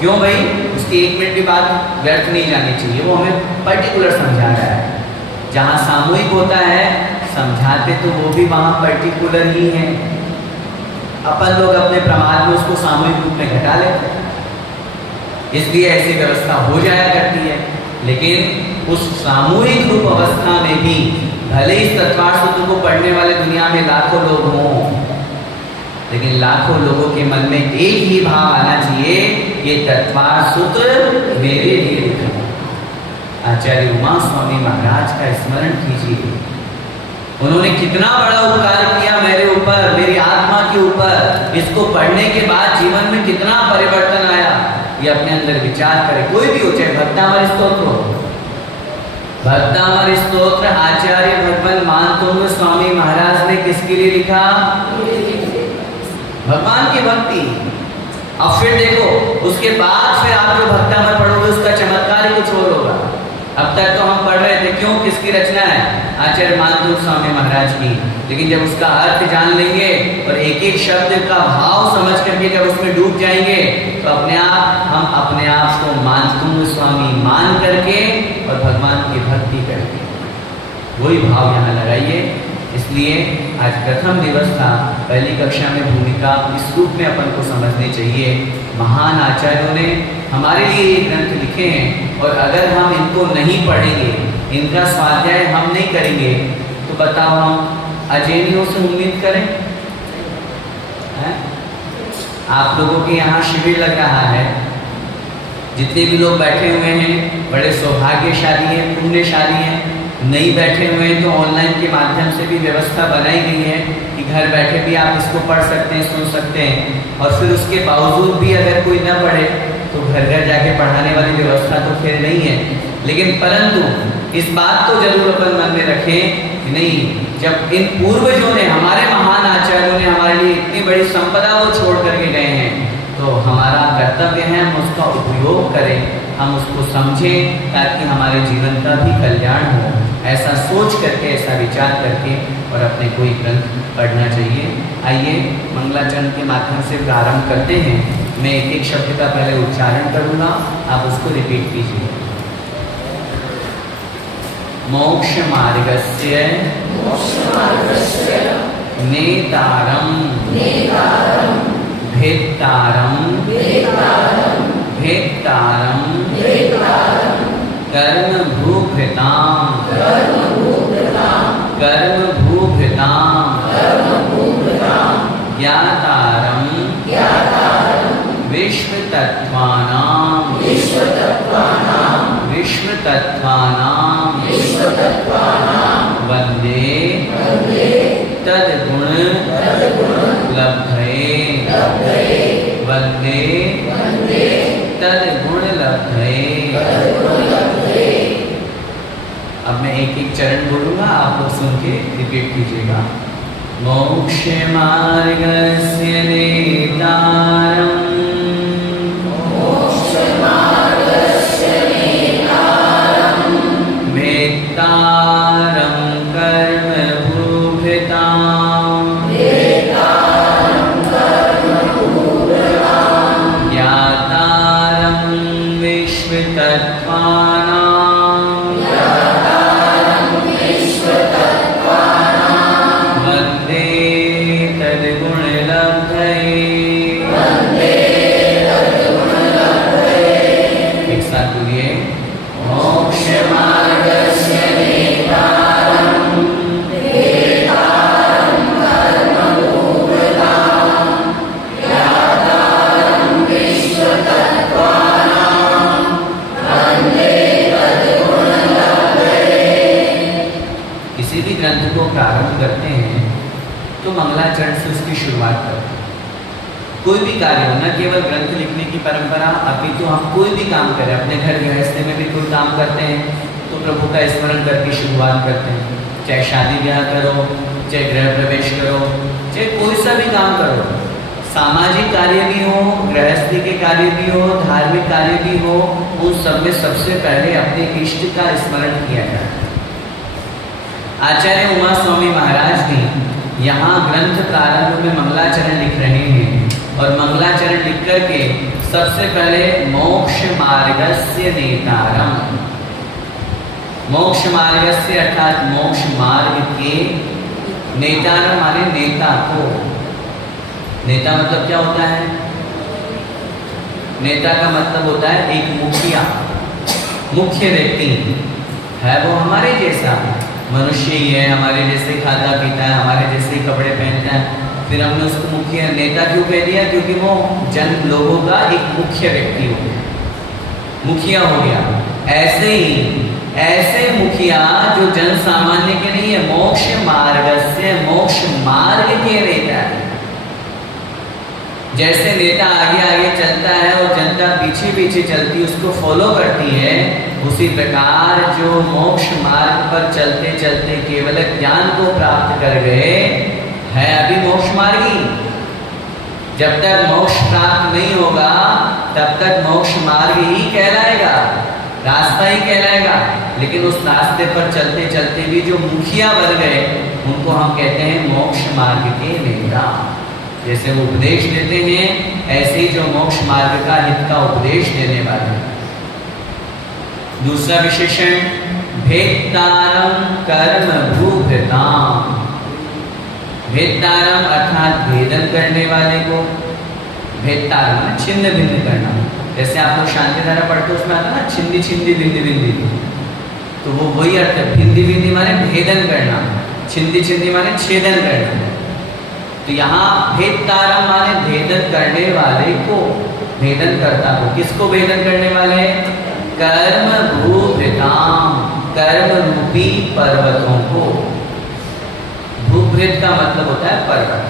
क्यों भाई? उसकी 1 मिनट की बात व्यर्थ नहीं जानी चाहिए, वो हमें पर्टिकुलर समझा रहा है। जहाँ सामूहिक होता है समझाते तो वो भी वहाँ पर्टिकुलर ही है। अपन लोग अपने प्रमाद में उसको सामूहिक रूप में घटा लेते हैं, इसलिए ऐसी व्यवस्था हो जाया करती है। लेकिन उस सामूहिक रूप अवस्था में भी भले इस तत्वार सूत्र को पढ़ने वाले दुनिया में लाखों लोग हों, लेकिन लाखों लोगों के मन में एक ही भाव आना चाहिए, ये तत्वार सूत्र मेरे लिए लिखा। आचार्य उमा स्वामी महाराज का स्मरण कीजिए। उन्होंने कितना बड़ा उपकार किया मेरे ऊपर, मेरी आत्मा के ऊपर। इसको पढ़ने के बाद जीवन में कितना परिवर्तन आया, ये अपने अंदर विचार करें। कोई भी हो, चाहे भक्तामर स्तोत्र हो, भक्तामर स्तोत्र आचार्य भगवान मानतुंग स्वामी महाराज ने किसके लिए लिखा? भगवान की भक्ति। अब फिर देखो, उसके बाद फिर आप जो भक्तामर पढ़ोगे उसका चमत्कार ही कुछ और होगा। अब तक तो हम पढ़ रहे थे, क्यों, किसकी रचना है? आचार्य मानतुंग स्वामी महाराज की। लेकिन जब उसका अर्थ जान लेंगे और एक एक शब्द का भाव समझ करके जब उसमें डूब जाएंगे तो हम अपने आप को मानतुंग स्वामी मान करके और भगवान की भक्ति करके वही भाव यहाँ लगाइए। इसलिए आज प्रथम दिवस था, पहली कक्षा में भूमिका इस रूप में अपन को समझनी चाहिए। महान आचार्यों ने हमारे लिए ये ग्रंथ लिखे हैं और अगर हम इनको नहीं पढ़ेंगे, इनका स्वाध्याय हम नहीं करेंगे तो बताओ हम अजैनियों से उम्मीद करें? आप लोगों के यहाँ शिविर लग रहा है, जितने भी लोग बैठे हुए हैं बड़े सौभाग्यशाली हैं, पुण्यशाली हैं। नहीं बैठे हुए हैं तो ऑनलाइन के माध्यम से भी व्यवस्था बनाई गई है कि घर बैठे भी आप इसको पढ़ सकते हैं, सुन सकते हैं। और फिर उसके बावजूद भी अगर कोई न पढ़े तो घर घर जाके पढ़ाने वाली व्यवस्था तो फिर नहीं है। लेकिन परंतु इस बात को जरूर अपन मन में रखें कि नहीं, जब इन पूर्वजों ने, हमारे महान आचार्यों ने हमारे लिए इतनी बड़ी संपदा वो छोड़ करके गए हैं, तो हमारा कर्तव्य है हम उसका उपयोग करें, हम उसको समझें ताकि हमारे जीवन का भी कल्याण हो। ऐसा सोच करके, ऐसा विचार करके और अपने कोई ग्रंथ पढ़ना चाहिए। आइए मंगलाचरण के माध्यम से प्रारंभ करते हैं। मैं एक एक शब्द का पहले उच्चारण करूँगा, आप उसको रिपीट कीजिए। मोक्ष मार्गस्य नेतारम भेत्तारम कर्म भूभृताम ज्ञातारम विश्वतत्त्वानां वन्दे तद्गुण लब्धये वन्दे तद्गुण लब्धये। अब मैं एक एक चरण बोलूँगा, आप लोग सुन के रिपीट कीजिएगा। मोक्ष मार्गस्य नेतारम् भेत्तारं कर्म भूभृताम् ज्ञातारं विश्वतत्त्वानां वन्दे तद्गुणलब्धये। एक साथ बोलिए, मोक्ष मार्गस्य नेतारम् किसी भी ग्रंथ को प्रारंभ करते हैं तो मंगलाचरण से उसकी शुरुआत करते हैं। कोई भी कार्य हो, न केवल ग्रंथ लिखने की परंपरा, अभी तो हम कोई भी काम करें, अपने घर गृहस्थी में भी कोई काम करते हैं तो प्रभु का स्मरण करके शुरुआत करते हैं। चाहे शादी ब्याह करो, चाहे गृह प्रवेश करो, चाहे कोई सा भी काम करो, सामाजिक कार्य भी हो, गृहस्थी के कार्य भी हो, धार्मिक कार्य भी हो, उन सब में सबसे पहले अपने इष्ट का स्मरण किया जाए। आचार्य उमा स्वामी महाराज भी यहाँ ग्रंथ प्रारंभ में मंगलाचरण लिख रहे हैं और मंगलाचरण लिख करके सबसे पहले मोक्ष मार्गस्य नेतारम, मोक्ष मार्गस्य अर्थात मोक्ष मार्ग के, नेतारम माने नेता को। नेता मतलब क्या होता है? नेता का मतलब होता है एक मुखिया, मुख्य व्यक्ति है, वो हमारे जैसा मनुष्य ही है, हमारे जैसे खाता पीता है, हमारे जैसे कपड़े पहनता है। फिर हमने उसको मुख्य नेता क्यों कह दिया? क्योंकि वो जन लोगों का एक मुख्य व्यक्ति हो गया, मुखिया हो गया। ऐसे ही ऐसे मुखिया जो जन सामान्य के नहीं है, मोक्ष मार्गस्य, मोक्ष मार्ग के नेता है। जैसे नेता आगे आगे चलता है और जनता पीछे पीछे चलती उसको फॉलो करती है, उसी प्रकार जो मोक्ष मार्ग पर चलते चलते केवल ज्ञान को प्राप्त कर गए है अभी मोक्ष मार्गी। जब तक मोक्ष प्राप्त नहीं होगा तब तक मोक्ष मार्ग ही कहलाएगा, रास्ता ही कहलाएगा। लेकिन उस रास्ते पर चलते चलते भी जो मुखिया बन गए उनको हम कहते हैं मोक्ष मार्ग के नेता। जैसे वो उपदेश देते हैं ऐसे ही जो मोक्ष मार्ग का हित का उपदेश देने वाले। दूसरा विशेषण भेत्तारम कर्म भूभृताम। भेत्तारम अर्थात भेदन करने वाले को, भेत्तारम छिन्न भिन्न करना। जैसे आप लोग शांति धारा पढ़ते उसमें आता ना छिंदी छिंदी बिंदी बिंदी, तो वो वही अर्थ है। भिंदी बिंदी माने भेदन करना, छिंदी छिंदी माने छेदन करना। तो यहाँ भेत्तारम माने भेदन करने वाले को, भेदन करता को। किसको भेदन करने वाले? कर्म भूभृताम, कर्म रूपी पर्वतों को। भूभृत का मतलब होता है पर्वत।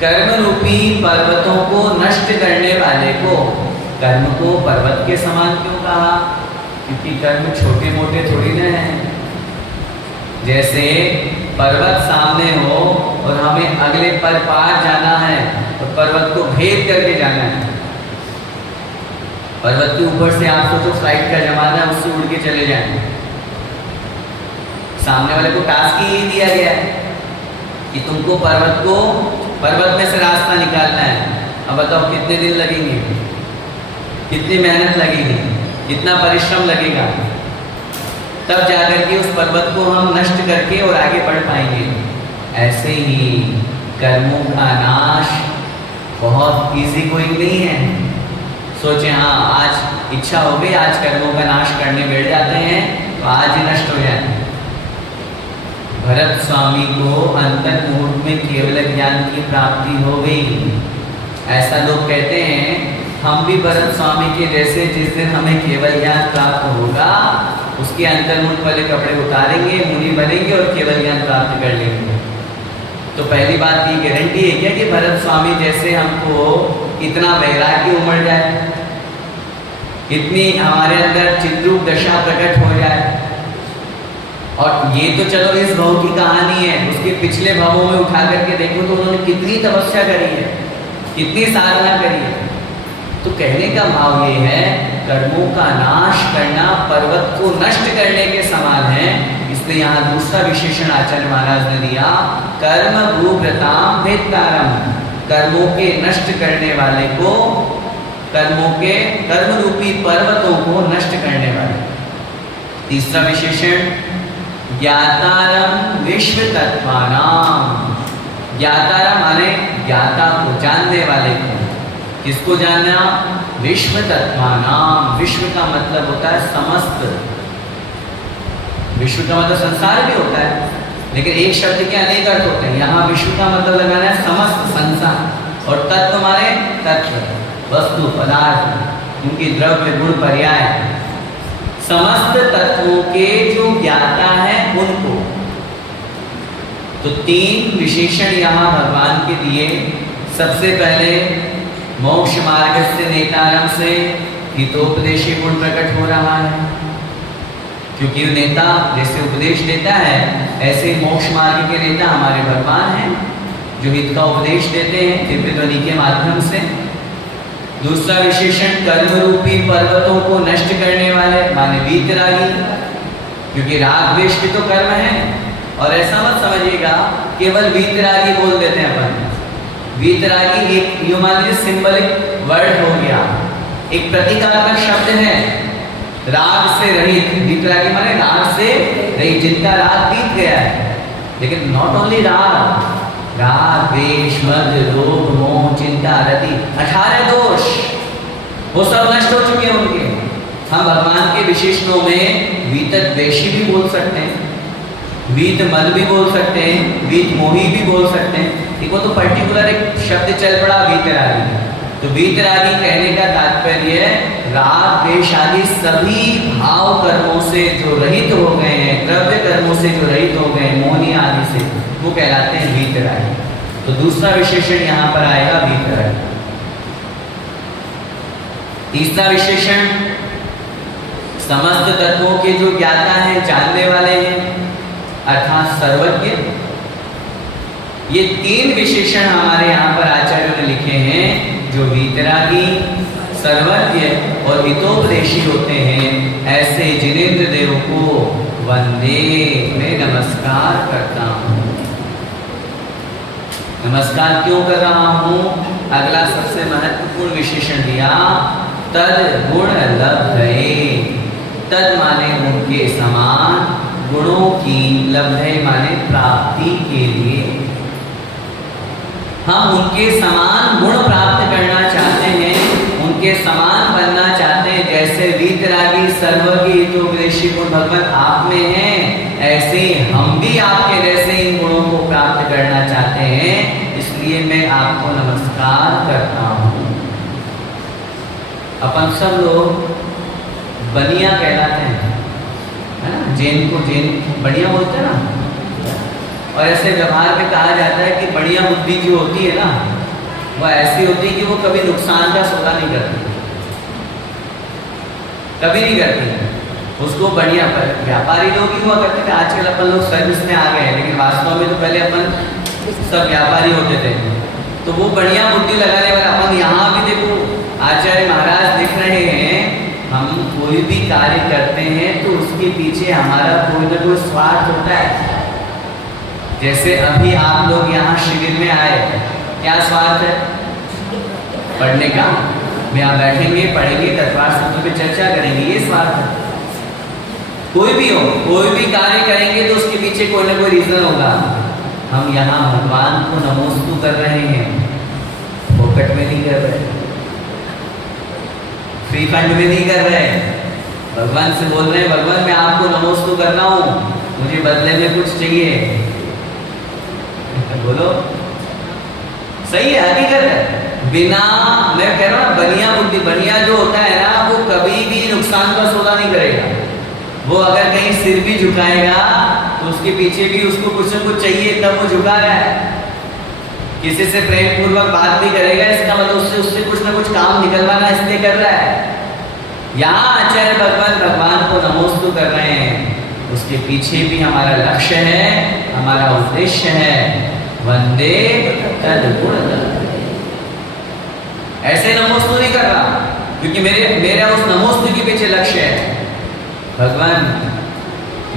कर्म रूपी पर्वतों को नष्ट करने वाले को। कर्म को पर्वत के समान क्यों कहा? क्योंकि कर्म छोटे मोटे थोड़ी न हैं। जैसे पर्वत सामने हो और हमें अगले पर पार जाना है तो पर्वत को भेद करके जाना है। पर्वत के ऊपर से आप सोचो फ्लाइट का जमाना है, उससे उड़ के चले जाएं। सामने वाले को टास्क ही दिया गया है कि तुमको पर्वत में से रास्ता निकालना है। अब बताओ कितने दिन लगेंगे, कितनी मेहनत लगेगी, कितना परिश्रम लगेगा, तब जाकर के उस पर्वत को हम नष्ट करके और आगे बढ़ पाएंगे। ऐसे ही कर्मों का नाश बहुत इजी कोई नहीं है। सोचे हाँ आज इच्छा हो गई, आज कर्मों का नाश करने बैठ जाते हैं तो आज ही नष्ट हो जाए। भरत स्वामी को अंतर मुहूर्त में केवल ज्ञान की प्राप्ति हो गई। ऐसा लोग कहते हैं हम भी भरत स्वामी के जैसे जिस दिन हमें केवल ज्ञान प्राप्त होगा उसके अंतर्मुख वाले कपड़े उतारेंगे, मुनि बनेंगे और केवल ज्ञान प्राप्त कर लेंगे। तो पहली बात ये गारंटी है क्या कि भरत स्वामी जैसे हमको इतना वैराग्य उमड़ जाए, इतनी हमारे अंदर चिद्रूप दशा प्रकट हो जाए? और ये तो चलो इस भव की कहानी है, उसके पिछले भवों में उठा करके देखो तो उन्होंने कितनी तपस्या करी है, कितनी साधना करी है। तो कहने का भाव ये है कर्मों का नाश करना पर्वत को नष्ट करने के समान है। इसलिए यहाँ दूसरा विशेषण आचार्य महाराज ने दिया कर्म भूभृताम भेत्तारम, कर्मों के नष्ट करने वाले को, कर्मों के कर्म रूपी पर्वतों को नष्ट करने वाले। तीसरा विशेषण ज्ञातारम विश्व तत्वानाम। ज्ञातारम माने ज्ञाता को, जानने वाले को। किसको जानना? विश्व तत्वानाम। विश्व का मतलब होता है समस्त। विश्व का मतलब संसार भी होता है, लेकिन एक शब्द के अनेक अर्थ होते हैं। यहाँ विश्व का मतलब लगाना है समस्त संसार, और तत्व माने तत्व, वस्तु, पदार्थ, उनकी द्रव्य गुण पर्याय, समस्त तत्वों के जो ज्ञाता है उनको। तो तीन विशेषण यहाँ भगवान के दिए। सबसे पहले मोक्ष मार्ग से नेतारम से हितोपदेशी गुण प्रकट हो रहा है, क्योंकि नेता जैसे उपदेश देता है ऐसे मोक्ष मार्ग के नेता हमारे भगवान हैं जो हित का उपदेश देते हैं दिव्य ध्वनि के माध्यम से। दूसरा विशेषण कर्म रूपी पर्वतों को नष्ट करने वाले माने वीतरागी, क्योंकि राग द्वेष भी तो कर्म है। और ऐसा मत समझिएगा केवल वीतरागी बोल देते हैं अपन। वीतरागी एक यूं मान लीजिए सिंबलिक वर्ड हो गया, एक प्रतीकात्मक शब्द है। राग से रहित, वीतरागी माने राग से रहित, जिनका राग बीत गया है। लेकिन नॉट ओनली राग, राग द्वेष मद लोभ मोह चिंता रति, 18 दोष वो सब नष्ट हो चुके हैं उनके। हम भगवान के विशेषणों में वीत द्वेषी भी बोल सकते हैं, वीत मद भी बोल सकते हैं, वीत मोही भी बोल सकते हैं। देखो तो पर्टिकुलर एक शब्द चल पड़ा वीतरागी। तो वीतरागी कहने का तात्पर्य राग द्वेष आदि सभी भाव कर्मों से जो रहित हो गए हैं, द्रव्य कर्मों से जो रहित हो गए, मोहनी आदि से, वो कहलाते हैं वीतरागी। तो दूसरा विशेषण यहाँ पर आएगा वीतरागी। तीसरा विशेषण समस्त तत्वों के जो ज्ञाता हैं, जानने वाले हैं, अर्थात सर्वज्ञ। ये तीन विशेषण हमारे यहाँ पर आचार्यों ने लिखे हैं, जो वीतरागी, सर्वज्ञ और हितोपदेशी होते हैं। ऐसे जिनेंद्र देव को वंदे, मैं नमस्कार करता हूँ। नमस्कार क्यों कर रहा हूँ? अगला सबसे महत्वपूर्ण विशेषण दिया, तद गुण लब्धये। तद माने उनके समान, गुणों की, लब्धये माने प्राप्ति के लिए। हम उनके समान गुण प्राप्त करना चाहते हैं, उनके समान बनना चाहते हैं। जैसे वीतरागी, सर्वज्ञ, हितोपदेशी गुण भगवान आप में हैं, ऐसे हम भी आपके जैसे इन गुणों को प्राप्त करना चाहते हैं। इसलिए मैं आपको नमस्कार करता हूँ। अपन सब लोग बनिया कहलाते हैं, है ना? जैन को जैन बढ़िया बोलते हैं ना। और ऐसे व्यवहार में कहा जाता है कि बढ़िया बुद्धि जो होती है ना, वो ऐसी होती है कि वो कभी नुकसान का सौदा नहीं करती, कभी नहीं करती। उसको बढ़िया व्यापारी लोग ही हुआ करते थे। आजकल अपन लोग सर्विस में आ गए हैं, लेकिन वास्तव में तो पहले अपन सब व्यापारी होते थे। तो वो बढ़िया बुद्धि लगाने वाला अपन यहाँ भी देखो, आचार्य महाराज दिख रहे हैं। हम कोई भी कार्य करते हैं तो उसके पीछे हमारा कोई ना कोई स्वार्थ होता है। जैसे अभी आप लोग यहाँ शिविर में आए, क्या स्वार्थ है? पढ़ने का। यहाँ बैठेंगे, पढ़ेंगे, तत्वार सूत्र पे चर्चा करेंगे, ये स्वार्थ है। कोई भी हो, कोई भी कार्य करेंगे तो उसके पीछे कोई ना कोई रीजन होगा। हम यहाँ भगवान को नमोस्तु कर रहे हैं, फोकट में नहीं कर रहे, फ्री फंड में नहीं कर रहे। भगवान से बोल रहे हैं, भगवान मैं आपको नमोस्तु कर रहा हूँ, मुझे बदले में कुछ चाहिए। बोलो, सही है, हकीकत है। बिना, मैं कह रहा हूँ बनिया बुद्धि, बनिया जो होता है ना, वो कभी भी नुकसान का सौदा नहीं करेगा। वो अगर कहीं सिर भी झुकाएगा तो उसके पीछे भी उसको कुछ न कुछ चाहिए, तब वो झुका रहा है। किसी से प्रेम पूर्वक बात भी करेगा, इसका मतलब उससे कुछ ना कुछ काम निकलवाना इसलिए कर रहा है। यहाँ आचार्य भगवान को नमोस्तु कर रहे हैं, उसके पीछे भी हमारा लक्ष्य है, हमारा उद्देश्य है। वंदे तद गुण लब्धये। ऐसे नमोस्तु नहीं कर रहा, क्योंकि मेरा उस नमोस्तु के पीछे लक्ष्य है। भगवान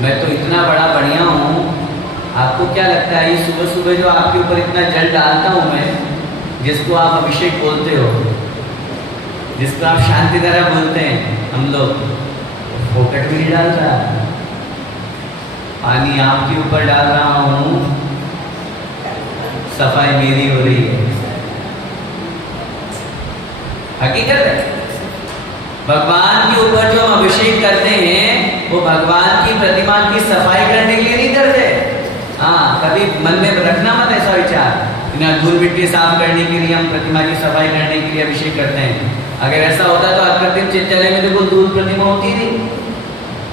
मैं तो इतना बड़ा बढ़िया हूँ, आपको क्या लगता है ये सुबह सुबह जो आपके ऊपर इतना जल डालता हूँ मैं, जिसको आप अभिषेक बोलते हो, जिसको आप शांति धारा बोलते हैं, हम लोग फोकट में नहीं डाल रहा, पानी आपके ऊपर डाल रहा हूँ, सफाई मेरी हो रही है। हकीकत है, भगवान के ऊपर जो हम अभिषेक करते हैं वो भगवान की प्रतिमा की सफाई करने के लिए नहीं करते। हाँ, कभी मन में रखना मत ऐसा विचार, धूल मिट्टी साफ करने के लिए हम प्रतिमा की सफाई करने के लिए अभिषेक करते हैं। अगर ऐसा होता तो आकृतिम चित्तलय में तो कोई धूल प्रतिमा होती नहीं,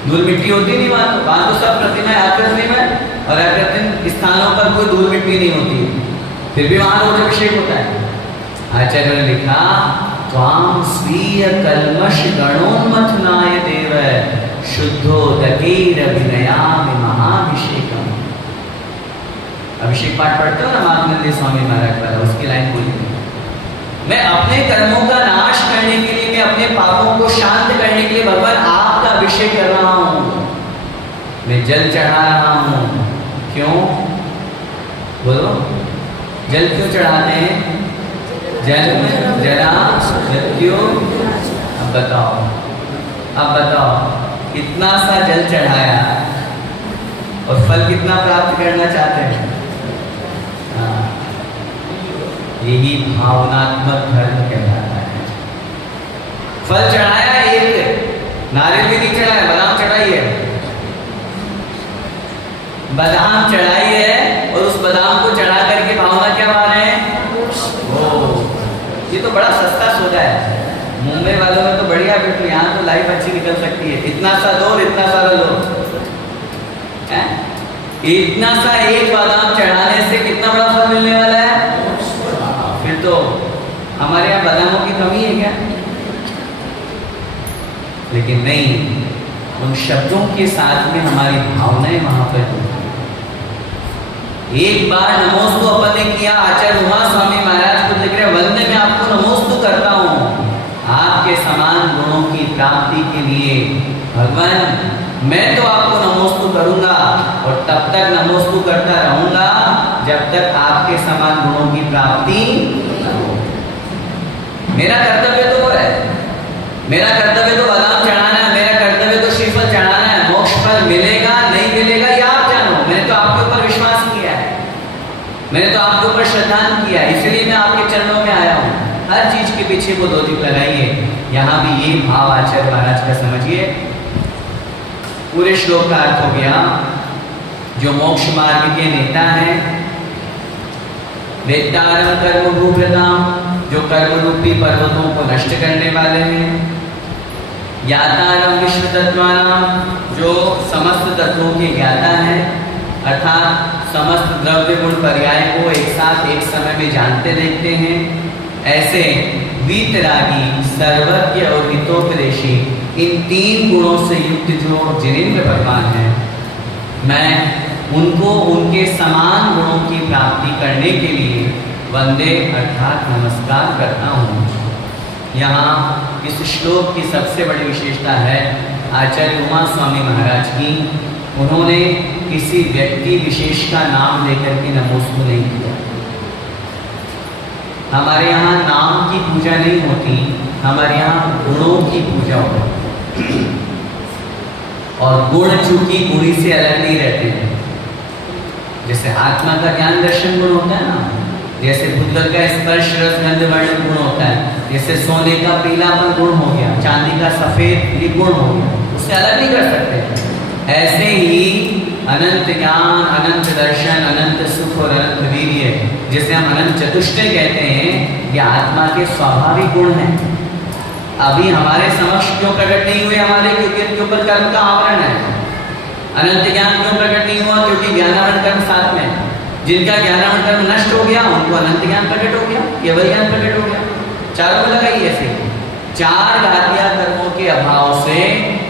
धूल मिट्टी होती नहीं। वहाँ तो सब प्रतिमाएं आकृतिम है, और आकृतिम स्थानों पर कोई धूल मिट्टी नहीं होती, फिर भी वहाँ रोज अभिषेक होता है। आचार्य ने लिखा, त्वां स्वीय कल्मष गणोन्मथनाय देव शुद्धोदकेरभिनयामि महाभिषेकम्। अभिषेक पाठ पढ़ते हो ना माधवानंद स्वामी महाराज वाला, उसकी लाइन बोली, मैं अपने कर्मों का नाश करने के लिए, मैं अपने पापों को शांत करने के लिए भगवान आपका अभिषेक कर रहा हूँ, मैं जल चढ़ा रहा हूँ। क्यों? बोलो, जल क्यों चढ़ाते हैं? जन्म जरा मृत्यु। अब बताओ कितना सा जल चढ़ाया और फल कितना प्राप्त करना चाहते हैं? यही भावनात्मक धर्म कहलाता है। फल चढ़ाया, एक नारियल भी नहीं चढ़ाया, बादाम चढ़ाई है, बादाम चढ़ाई है, और उस बादाम को चढ़ा करके भावना क्या पा रहे हैं? ये तो बड़ा सस्ता सौदा है। मुंबई वालों में तो बढ़िया, फिर तो यहाँ तो लाइफ अच्छी निकल सकती है। इतना सा दो, इतना सारा लो, है? इतना सा एक बादाम चढ़ाने से कितना बड़ा फल मिलने वाला है। फिर तो हमारे यहाँ बादामों की कमी है क्या? लेकिन नहीं, उन शब्दों के साथ में हमारी भावनाएं वहां पर। एक बार नमोस्तु अपन ने किया, आचार्य उमा स्वामी महाराज को लिख रहे, वंदे मैं आपको नमोस्तु करता हूँ आपके समान गुणों की प्राप्ति के लिए। भगवान मैं तो आपको नमोस्तु करूंगा और तब तक नमोस्तु करता रहूंगा जब तक आपके समान गुणों की प्राप्ति न हो। मेरा कर्तव्य तो वो है, मेरा कर्तव्य तो बादाम चढ़ाना है, मेरा कर्तव्य तो श्रीफल चढ़ाना है। मोक्ष फल मिलेगा नहीं मिलेगा ये आप जानो, मैंने तो आपके ऊपर विश्वास किया है, मैंने तो आपके ऊपर श्रद्धांजलि किया है, इसलिए मैं आपके चरणों में आया हूँ। हर चीज के पीछे वो लॉजिक लगाइए। यहाँ भी ये भाव आचार्य महाराज का समझिए। पूरे श्लोक का अर्थ हो गया, जो मोक्ष मार्ग के नेता हैं, वेत्तारम कर्म भूभृताम, जो कर्म रूपी पर्वतों को नष्ट करने वाले हैं, ज्ञातारम विश्व तत्वानाम, जो समस्त तत्वों के ज्ञाता हैं, अर्थात समस्त द्रव्य गुण पर्याय को एक साथ एक समय में जानते देखते हैं। ऐसे वीतरागी, सर्वज्ञ और हितोपदेशी, इन तीन गुणों से युक्त जो जिनेंद्र भगवान हैं, मैं उनको उनके समान गुणों की प्राप्ति करने के लिए वंदे अर्थात नमस्कार करता हूँ। यहाँ इस श्लोक की सबसे बड़ी विशेषता है आचार्य उमा स्वामी महाराज की। उन्होंने किसी व्यक्ति विशेष का नाम लेकर के नमोस्तु नहीं किया। हमारे यहाँ नाम की पूजा नहीं होती, हमारे यहाँ गुणों की पूजा होती। और गुण चूंकि गुणी से अलग नहीं रहते हैं। जैसे आत्मा का ज्ञान दर्शन गुण होता है ना, जैसे भूतल का स्पर्श रस गंध वर्ण गुण होता है, जैसे सोने का पीलापन गुण हो गया, चांदी का सफेद ये गुण हो गया, उससे अलग नहीं कर सकते। ऐसे ही अनंत ज्ञान, अनंत दर्शन, अनंत सुख और अनंत वीर्य, जिसे हम अनंत चतुष्टय कहते हैं, ये आत्मा के स्वाभाविक गुण हैं। अभी हमारे समक्ष क्यों प्रकट नहीं हुए हमारे, क्योंकि इनके ऊपर कर्म का आवरण है। अनंत ज्ञान क्यों प्रकट नहीं हुआ, क्योंकि ज्ञानावरण कर्म साथ में। जिनका ज्ञानावरण कर्म नष्ट हो गया उनको अनंत ज्ञान प्रकट हो गया, केवल ज्ञान प्रकट हो गया। चारों में लगाइए ऐसे, चार घातिया कर्मों के अभाव से,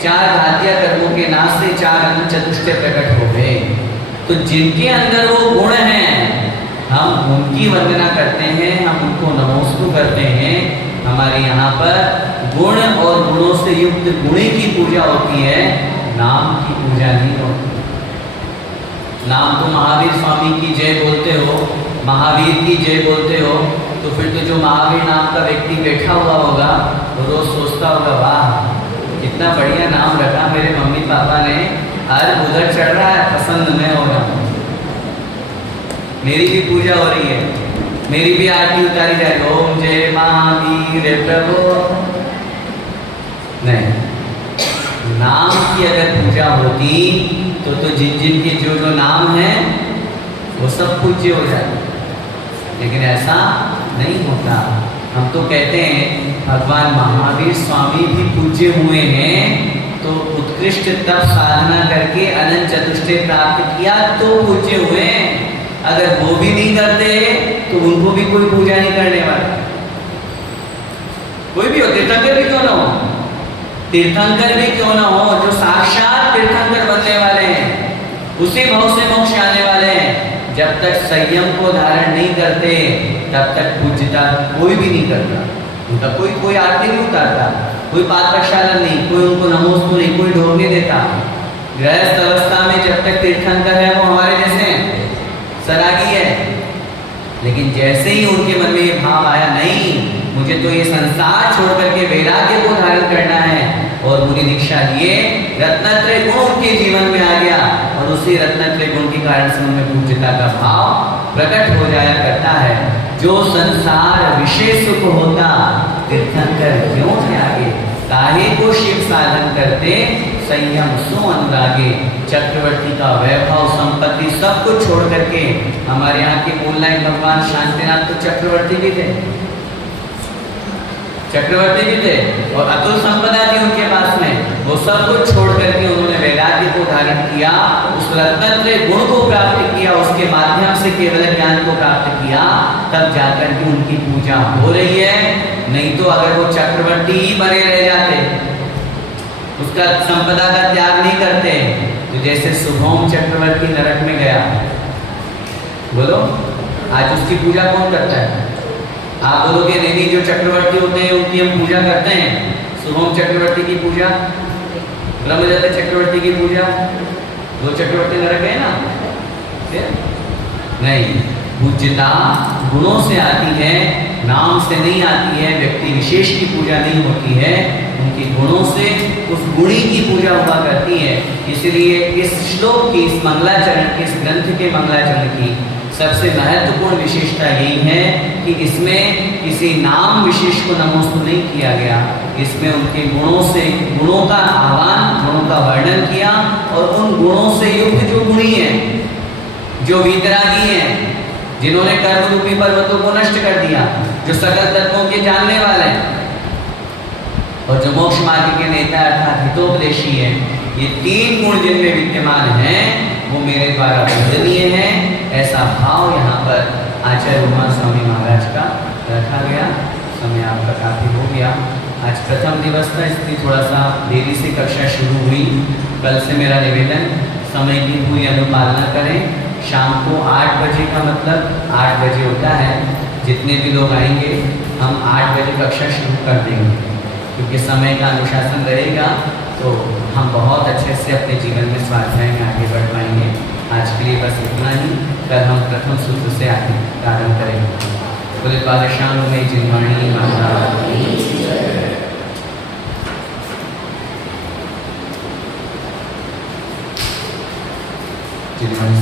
चार घातिया कर्मों के नाश से चार अनंत चतुष्टय प्रकट हो गए। तो जिनके अंदर वो गुण हैं, हम उनकी वंदना करते हैं, हम उनको नमोस्तु करते हैं। हमारे यहाँ पर गुण और गुणों से युक्त गुणी की पूजा होती है, नाम की पूजा नहीं होती। नाम तो महावीर स्वामी की जय बोलते हो, महावीर की जय बोलते हो, तो फिर तो जो महावीर नाम का व्यक्ति बैठा हुआ होगा वो रोज सोचता होगा, वाह कितना बढ़िया नाम रखा मेरे मम्मी पापा ने, हर उधर चढ़ रहा है, पसंद नहीं हो रहा, मेरी भी पूजा हो रही है, मेरी भी आरती उतारी जाएगी, ओम जय महावीर प्रभु। नहीं, नाम की अगर पूजा होती तो जिन जिन के जो जो नाम हैं वो सब पूज्य हो जाते, लेकिन ऐसा नहीं होता। हम तो कहते हैं भगवान महावीर स्वामी भी पूज्य हुए हैं, तो उत्कृष्ट तप साधना करके अनंत चतुष्टय प्राप्त किया तो पूज्य हुए। अगर वो भी नहीं करते तो उनको भी कोई पूजा नहीं करने वाला। कोई भी हो, तीर्थंकर भी क्यों ना हो, तीर्थंकर भी क्यों ना हो, जो साक्षात तीर्थंकर बनने वाले हैं, उसी भाव से मोक्ष आने वाले हैं, जब तक संयम को धारण नहीं करते तब तक पूज्यता कोई भी नहीं करता। उनका कोई आरती नहीं उतारता, कोई पाद प्रक्षालन नहीं, कोई उनको नमोस्तु नहीं, कोई ढोल नहीं देता। गृहस्थ अवस्था में जब तक तीर्थंकर है वो हमारे जैसे सरागी है, लेकिन जैसे ही उनके मन में ये भाव आया, नहीं मुझे तो ये संसार छोड़ करके वैराग्य को धारण करना है, और पूरी दीक्षा लिए, रत्नत्रय गुण उनके जीवन में आ गया, और उसी रत्नत्रय गुण के कारण से उनमें पूज्यता का भाव प्रकट हो जाया करता है। जो संसार विषय सुख होता, तीर्थंकर क्यों त्यागे, काहे को शिव साधन करते, संयम सो अनुरागे। चक्रवर्ती का वैभव संपत्ति सब कुछ छोड़ करके, हमारे यहाँ के मूल नायक भगवान शांतिनाथ तो चक्रवर्ती भी थे, चक्रवर्ती भी थे और अतुल संपदा थी उनके पास में। वो सब कुछ छोड़ करके उन्होंने वैराग्य को धारण किया, उस रत्नत्रय गुण को प्राप्त किया, उसके माध्यम से केवल ज्ञान को प्राप्त किया, तब जाकर के उनकी पूजा हो रही है। नहीं तो अगर वो चक्रवर्ती ही बने रह जाते, उसका संपदा का त्याग नहीं करते, तो जैसे शुभम चक्रवर्ती नरक में गया, बोलो आज उसकी पूजा कौन करता है? आप बोलोगे नहीं, जो चक्रवर्ती होते हैं उनकी हम पूजा करते हैं। शुभम चक्रवर्ती की पूजा, ब्रह्मदत्त चक्रवर्ती की पूजा, दो चक्रवर्ती नरक है ना? नहीं, पूज्यता गुणों से आती है, नाम से नहीं आती है। व्यक्ति विशेष की पूजा नहीं होती है, उनके गुणों से उस गुणी की पूजा हुआ करती है। इसलिए इस श्लोक की, इस मंगलाचरण के, इस ग्रंथ के मंगलाचरण की सबसे महत्वपूर्ण विशेषता यही है कि इसमें किसी नाम विशेष को नमोस्तु नहीं किया गया। इसमें उनके गुणों से, गुणों का आह्वान, गुणों का वर्णन किया और उन गुणों से युक्त जो गुणी हैं, जो वीतरागी हैं, जिन्होंने कर्म रूपी पर्वतों को नष्ट कर दिया, जो सकल तत्वों के जानने वाले हैं और जो मोक्ष मार्ग के नेता अर्थात हितोपदेशी है, ये तीन गुण जिनमें विद्यमान हैं वो मेरे द्वारा वंदनीय है। ऐसा भाव यहाँ पर आचार्य उमा स्वामी महाराज का रखा गया। समय आपका काफ़ी हो गया। आज प्रथम दिवस था, इसलिए थोड़ा सा देरी से कक्षा शुरू हुई। कल से मेरा निवेदन, समय की पूरी अनुपालना करें। शाम को 8 बजे का मतलब 8 बजे होता है। जितने भी लोग आएंगे हम 8 बजे कक्षा शुरू कर देंगे, क्योंकि समय का अनुशासन रहेगा तो हम बहुत अच्छे से अपने जीवन में स्वाध्याय में आगे बढ़ पाएंगे। आज के लिए बस इतना ही। कल हम प्रथम सूत्र से आगे प्रारंभ करेंगे। बोले पादशाह में जिनवाणी माता जिनवाणी